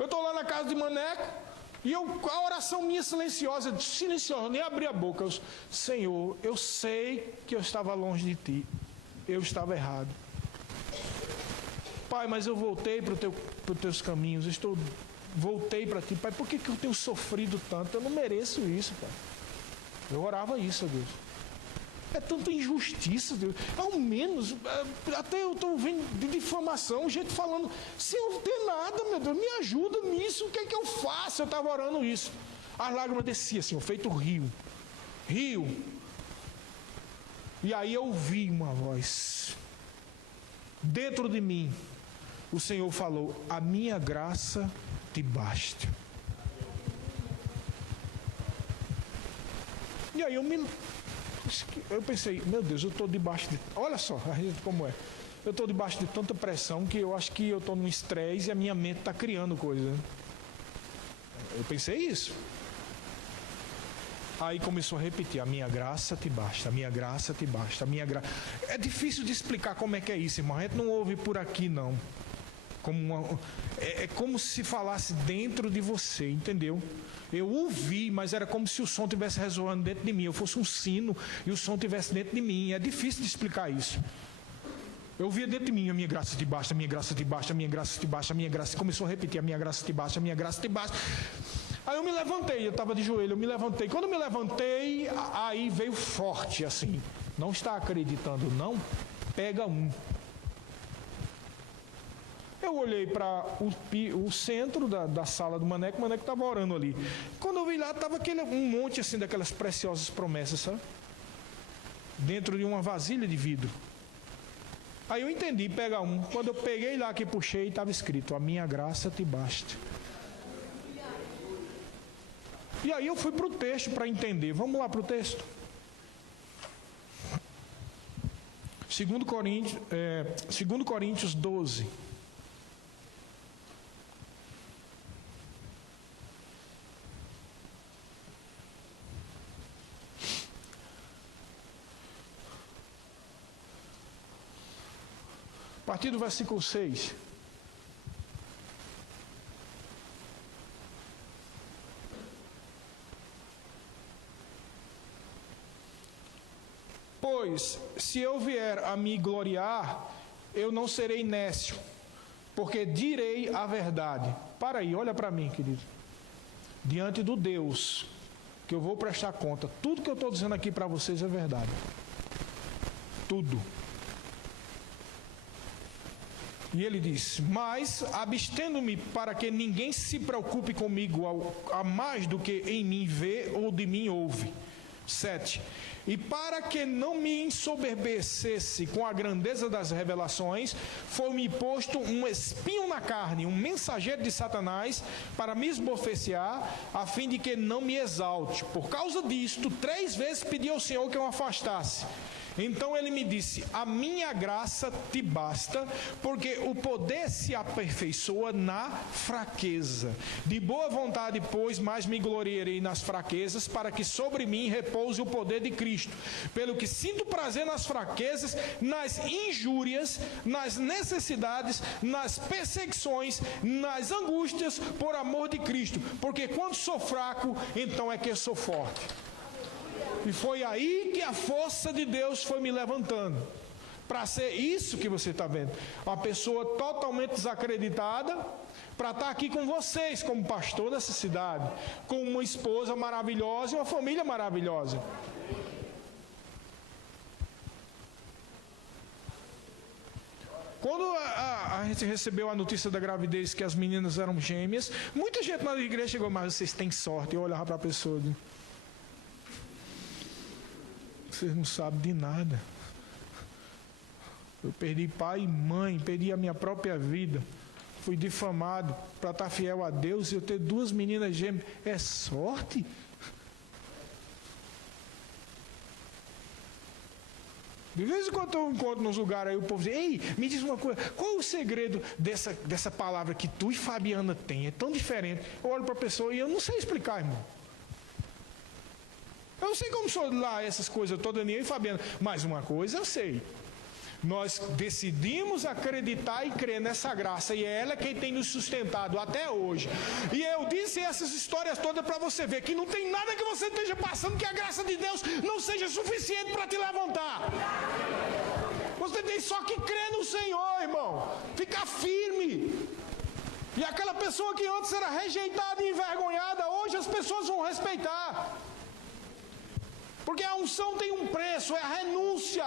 Eu estou lá na casa de Maneco, e a oração minha silenciosa, nem abri a boca. Senhor, eu sei que eu estava longe de Ti, eu estava errado. Pai, mas eu voltei para os Teus caminhos, voltei para Ti, Pai, por que eu tenho sofrido tanto? Eu não mereço isso, Pai. Eu orava isso, a Deus. É tanta injustiça, Deus. Ao menos, até eu estou vendo de difamação, gente falando, sem eu ter nada, meu Deus, me ajuda nisso, o que é que eu faço? Eu estava orando isso. As lágrimas desciam, assim, feito rio. E aí eu ouvi uma voz. Dentro de mim, o Senhor falou, a minha graça te basta. E aí eu pensei, meu Deus, eu estou debaixo de... Olha só a gente como é. Eu estou debaixo de tanta pressão que eu acho que eu estou num estresse e a minha mente está criando coisa. Eu pensei isso. Aí começou a repetir, a minha graça te basta, a minha graça te basta, a minha graça... É difícil de explicar como é que é isso, irmão. A gente não ouve por aqui, não. É como se falasse dentro de você, entendeu? Eu ouvi, mas era como se o som estivesse ressoando dentro de mim. Eu fosse um sino e o som estivesse dentro de mim. É difícil de explicar isso. Eu ouvia dentro de mim, a minha graça te basta, a minha graça te basta, a minha graça te basta, a minha graça. Começou a repetir, a minha graça te basta, a minha graça te basta. Aí eu me levantei, eu estava de joelho, eu me levantei. Quando eu me levantei, aí veio forte assim. Não está acreditando, não? Pega um. Eu olhei para o centro da sala do Maneco, o Maneco estava orando ali. Quando eu vi lá, estava um monte assim daquelas preciosas promessas, sabe? Dentro de uma vasilha de vidro. Aí eu entendi, pega um. Quando eu peguei lá que puxei, estava escrito, a minha graça te basta. E aí eu fui para o texto para entender. Vamos lá para o texto. 2 Coríntios 12. partir do versículo 6. Pois, se eu vier a me gloriar, eu não serei nécio, porque direi a verdade. Para aí, olha para mim, querido. Diante do Deus, que eu vou prestar conta, tudo que eu estou dizendo aqui para vocês é verdade. Tudo. E ele diz: mas, abstendo-me para que ninguém se preocupe comigo a mais do que em mim vê ou de mim ouve. 7. E para que não me ensoberbecesse com a grandeza das revelações, foi-me posto um espinho na carne, um mensageiro de Satanás, para me esbofetear, a fim de que não me exalte. Por causa disto, 3 vezes pedi ao Senhor que eu afastasse. Então ele me disse: a minha graça te basta, porque o poder se aperfeiçoa na fraqueza. De boa vontade, pois, mais me gloriarei nas fraquezas, para que sobre mim repouse o poder de Cristo. Pelo que sinto prazer nas fraquezas, nas injúrias, nas necessidades, nas perseguições, nas angústias, por amor de Cristo. Porque quando sou fraco, então é que eu sou forte. E foi aí que a força de Deus foi me levantando. Para ser isso que você está vendo. Uma pessoa totalmente desacreditada, para estar aqui com vocês, como pastor dessa cidade. Com uma esposa maravilhosa e uma família maravilhosa. Quando a gente recebeu a notícia da gravidez, que as meninas eram gêmeas, muita gente na igreja chegou: mas vocês têm sorte. Eu olhava para a pessoa: vocês não sabem de nada. Eu perdi pai e mãe, perdi a minha própria vida. Fui difamado para estar fiel a Deus e eu ter 2 meninas gêmeas. É sorte? De vez em quando eu encontro nos lugares aí, o povo diz: ei, me diz uma coisa, qual é o segredo dessa palavra que tu e Fabiana têm? É tão diferente. Eu olho para a pessoa e eu não sei explicar, irmão. Eu não sei como sou lá essas coisas todas, nem eu e Fabiana, mas uma coisa eu sei. Nós decidimos acreditar e crer nessa graça, e é ela quem tem nos sustentado até hoje. E eu disse essas histórias todas para você ver que não tem nada que você esteja passando que a graça de Deus não seja suficiente para te levantar. Você tem só que crer no Senhor, irmão. Ficar firme. E aquela pessoa que antes era rejeitada e envergonhada, hoje as pessoas vão respeitar. Porque a unção tem um preço, é a renúncia.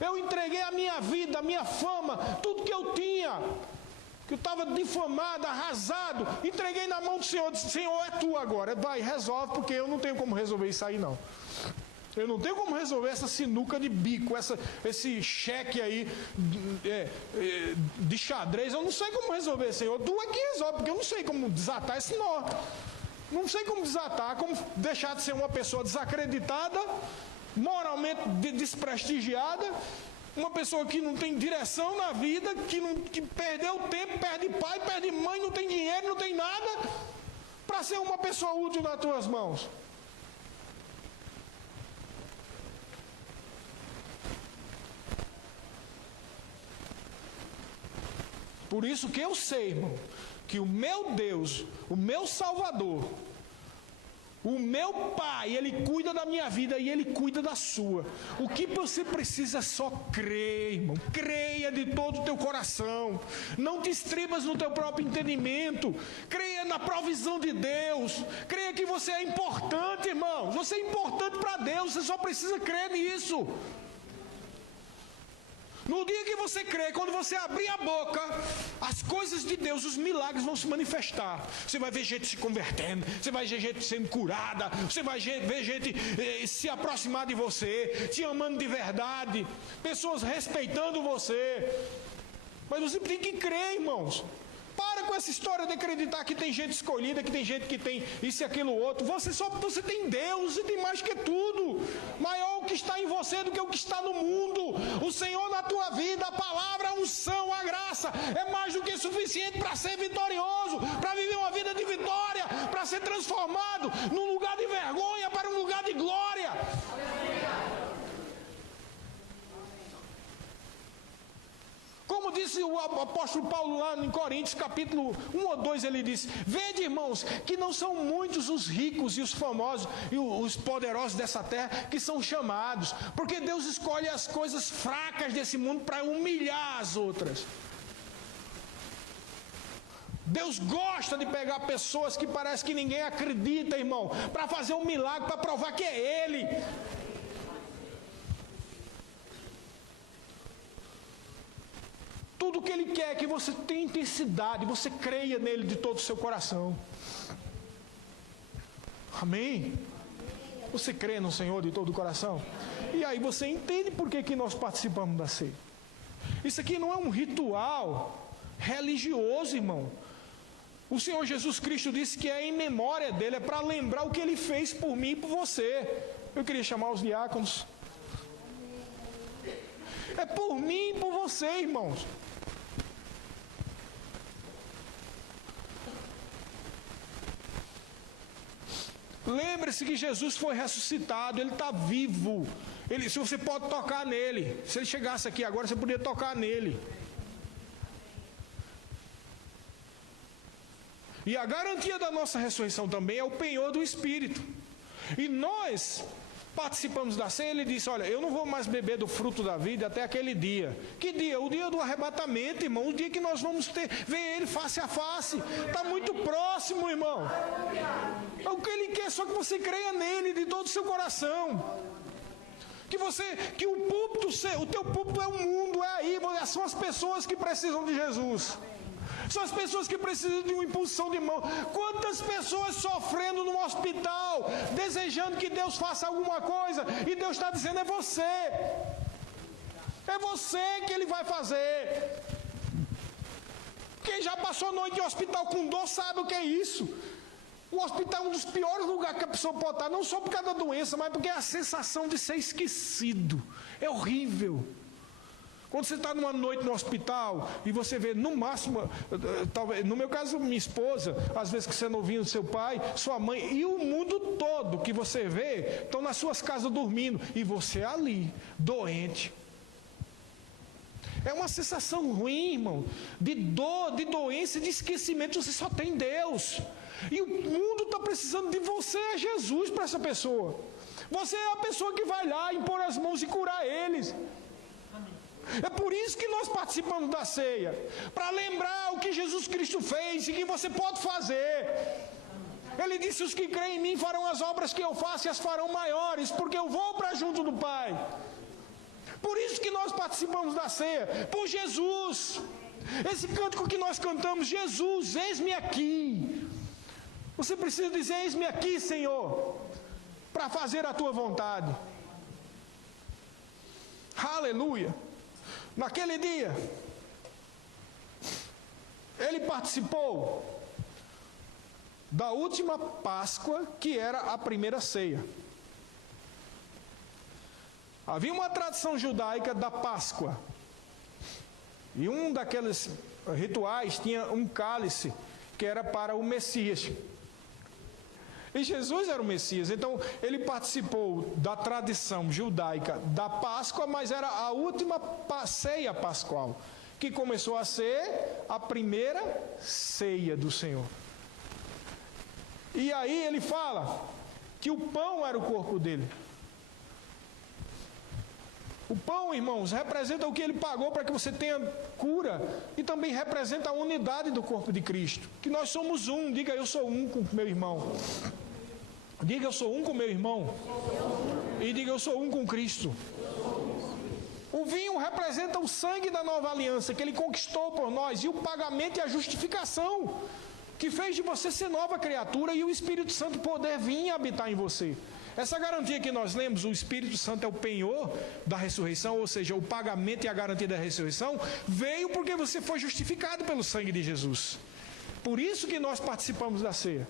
Eu entreguei a minha vida, a minha fama, tudo que eu tinha, que eu estava difamado, arrasado, entreguei na mão do Senhor. Disse: Senhor, é tu agora, vai, resolve, porque eu não tenho como resolver isso aí não. Eu não tenho como resolver essa sinuca de bico, esse cheque aí de xadrez. Eu não sei como resolver, Senhor. Tu é que resolve, porque eu não sei como desatar esse nó. Não sei como desatar, como deixar de ser uma pessoa desacreditada, moralmente desprestigiada, uma pessoa que não tem direção na vida, que perdeu tempo, perde pai, perde mãe, não tem dinheiro, não tem nada, para ser uma pessoa útil nas tuas mãos. Por isso que eu sei, irmão, que o meu Deus, o meu Salvador, o meu Pai, Ele cuida da minha vida e Ele cuida da sua. O que você precisa é só crer, irmão. Creia de todo o teu coração. Não te estribas no teu próprio entendimento. Creia na provisão de Deus. Creia que você é importante, irmão. Você é importante para Deus. Você só precisa crer nisso. No dia que você crê, quando você abrir a boca, as coisas de Deus, os milagres vão se manifestar. Você vai ver gente se convertendo, você vai ver gente sendo curada, você vai ver gente se aproximar de você, te amando de verdade, pessoas respeitando você. Mas você tem que crer, irmãos. Para com essa história de acreditar que tem gente escolhida, que tem gente que tem isso e aquilo outro. Você tem Deus e tem mais que tudo. Maior o que está em você do que o que está no mundo. O Senhor na tua vida, a palavra, a unção, a graça é mais do que suficiente para ser vitorioso, para viver uma vida de vitória, para ser transformado num lugar de vergonha para um lugar de glória. Como disse o apóstolo Paulo lá em Coríntios, capítulo 1 ou 2, ele diz: vede, irmãos, que não são muitos os ricos e os famosos e os poderosos dessa terra que são chamados, porque Deus escolhe as coisas fracas desse mundo para humilhar as outras. Deus gosta de pegar pessoas que parece que ninguém acredita, irmão, para fazer um milagre, para provar que é Ele. Tudo que Ele quer é que você tenha intensidade, você creia nele de todo o seu coração. Amém? Você crê no Senhor de todo o coração? E aí você entende por que nós participamos da ceia. Isso aqui não é um ritual religioso, irmão. O Senhor Jesus Cristo disse que é em memória dele, é para lembrar o que ele fez por mim e por você. Eu queria chamar os diáconos. É por mim e por você, irmãos. Lembre-se que Jesus foi ressuscitado, Ele está vivo. Se você pode tocar nele, se Ele chegasse aqui agora, você poderia tocar nele. E a garantia da nossa ressurreição também é o penhor do Espírito. E nós participamos da ceia. Ele disse: olha, eu não vou mais beber do fruto da vida até aquele dia. Que dia? O dia do arrebatamento, irmão. O dia que nós vamos ver Ele face a face. Está muito próximo, irmão. O que Ele quer é só que você creia nele de todo o seu coração. Que o púlpito, o teu púlpito é o mundo, é aí. São as pessoas que precisam de Jesus. São as pessoas que precisam de uma impulsão de mão. Quantas pessoas sofrendo no hospital, desejando que Deus faça alguma coisa, e Deus está dizendo: é você. É você que Ele vai fazer. Quem já passou noite em hospital com dor sabe o que é isso. O hospital é um dos piores lugares que a pessoa pode estar, não só por causa da doença, mas porque é a sensação de ser esquecido. É horrível. Quando você está numa noite no hospital e você vê, no máximo, talvez, no meu caso, minha esposa, às vezes que você não vinha do seu pai, sua mãe, e o mundo todo que você vê, estão nas suas casas dormindo, e você ali, doente. É uma sensação ruim, irmão, de dor, de doença, de esquecimento. Você só tem Deus. E o mundo está precisando de você, é Jesus para essa pessoa. Você é a pessoa que vai lá impor as mãos e curar eles. É por isso que nós participamos da ceia, para lembrar o que Jesus Cristo fez e que você pode fazer. Ele disse: os que creem em mim farão as obras que eu faço e as farão maiores, porque eu vou para junto do Pai. Por isso que nós participamos da ceia, por Jesus. Esse cântico que nós cantamos: Jesus, eis-me aqui. Você precisa dizer: eis-me aqui, Senhor, para fazer a tua vontade. Aleluia. Naquele dia, ele participou da última Páscoa, que era a primeira ceia. Havia uma tradição judaica da Páscoa. E um daqueles rituais tinha um cálice que era para o Messias. E Jesus era o Messias, então ele participou da tradição judaica da Páscoa, mas era a última ceia pascual, que começou a ser a primeira ceia do Senhor. E aí ele fala que o pão era o corpo dele. O pão, irmãos, representa o que ele pagou para que você tenha cura, e também representa a unidade do corpo de Cristo, que nós somos um. Diga: eu sou um com meu irmão. Diga: eu sou um com meu irmão. E diga: eu sou um com Cristo. O vinho representa o sangue da nova aliança que Ele conquistou por nós, e o pagamento e a justificação que fez de você ser nova criatura, e o Espírito Santo poder vir e habitar em você. Essa garantia que nós lemos, o Espírito Santo é o penhor da ressurreição, ou seja, o pagamento e a garantia da ressurreição, veio porque você foi justificado pelo sangue de Jesus. Por isso que nós participamos da ceia.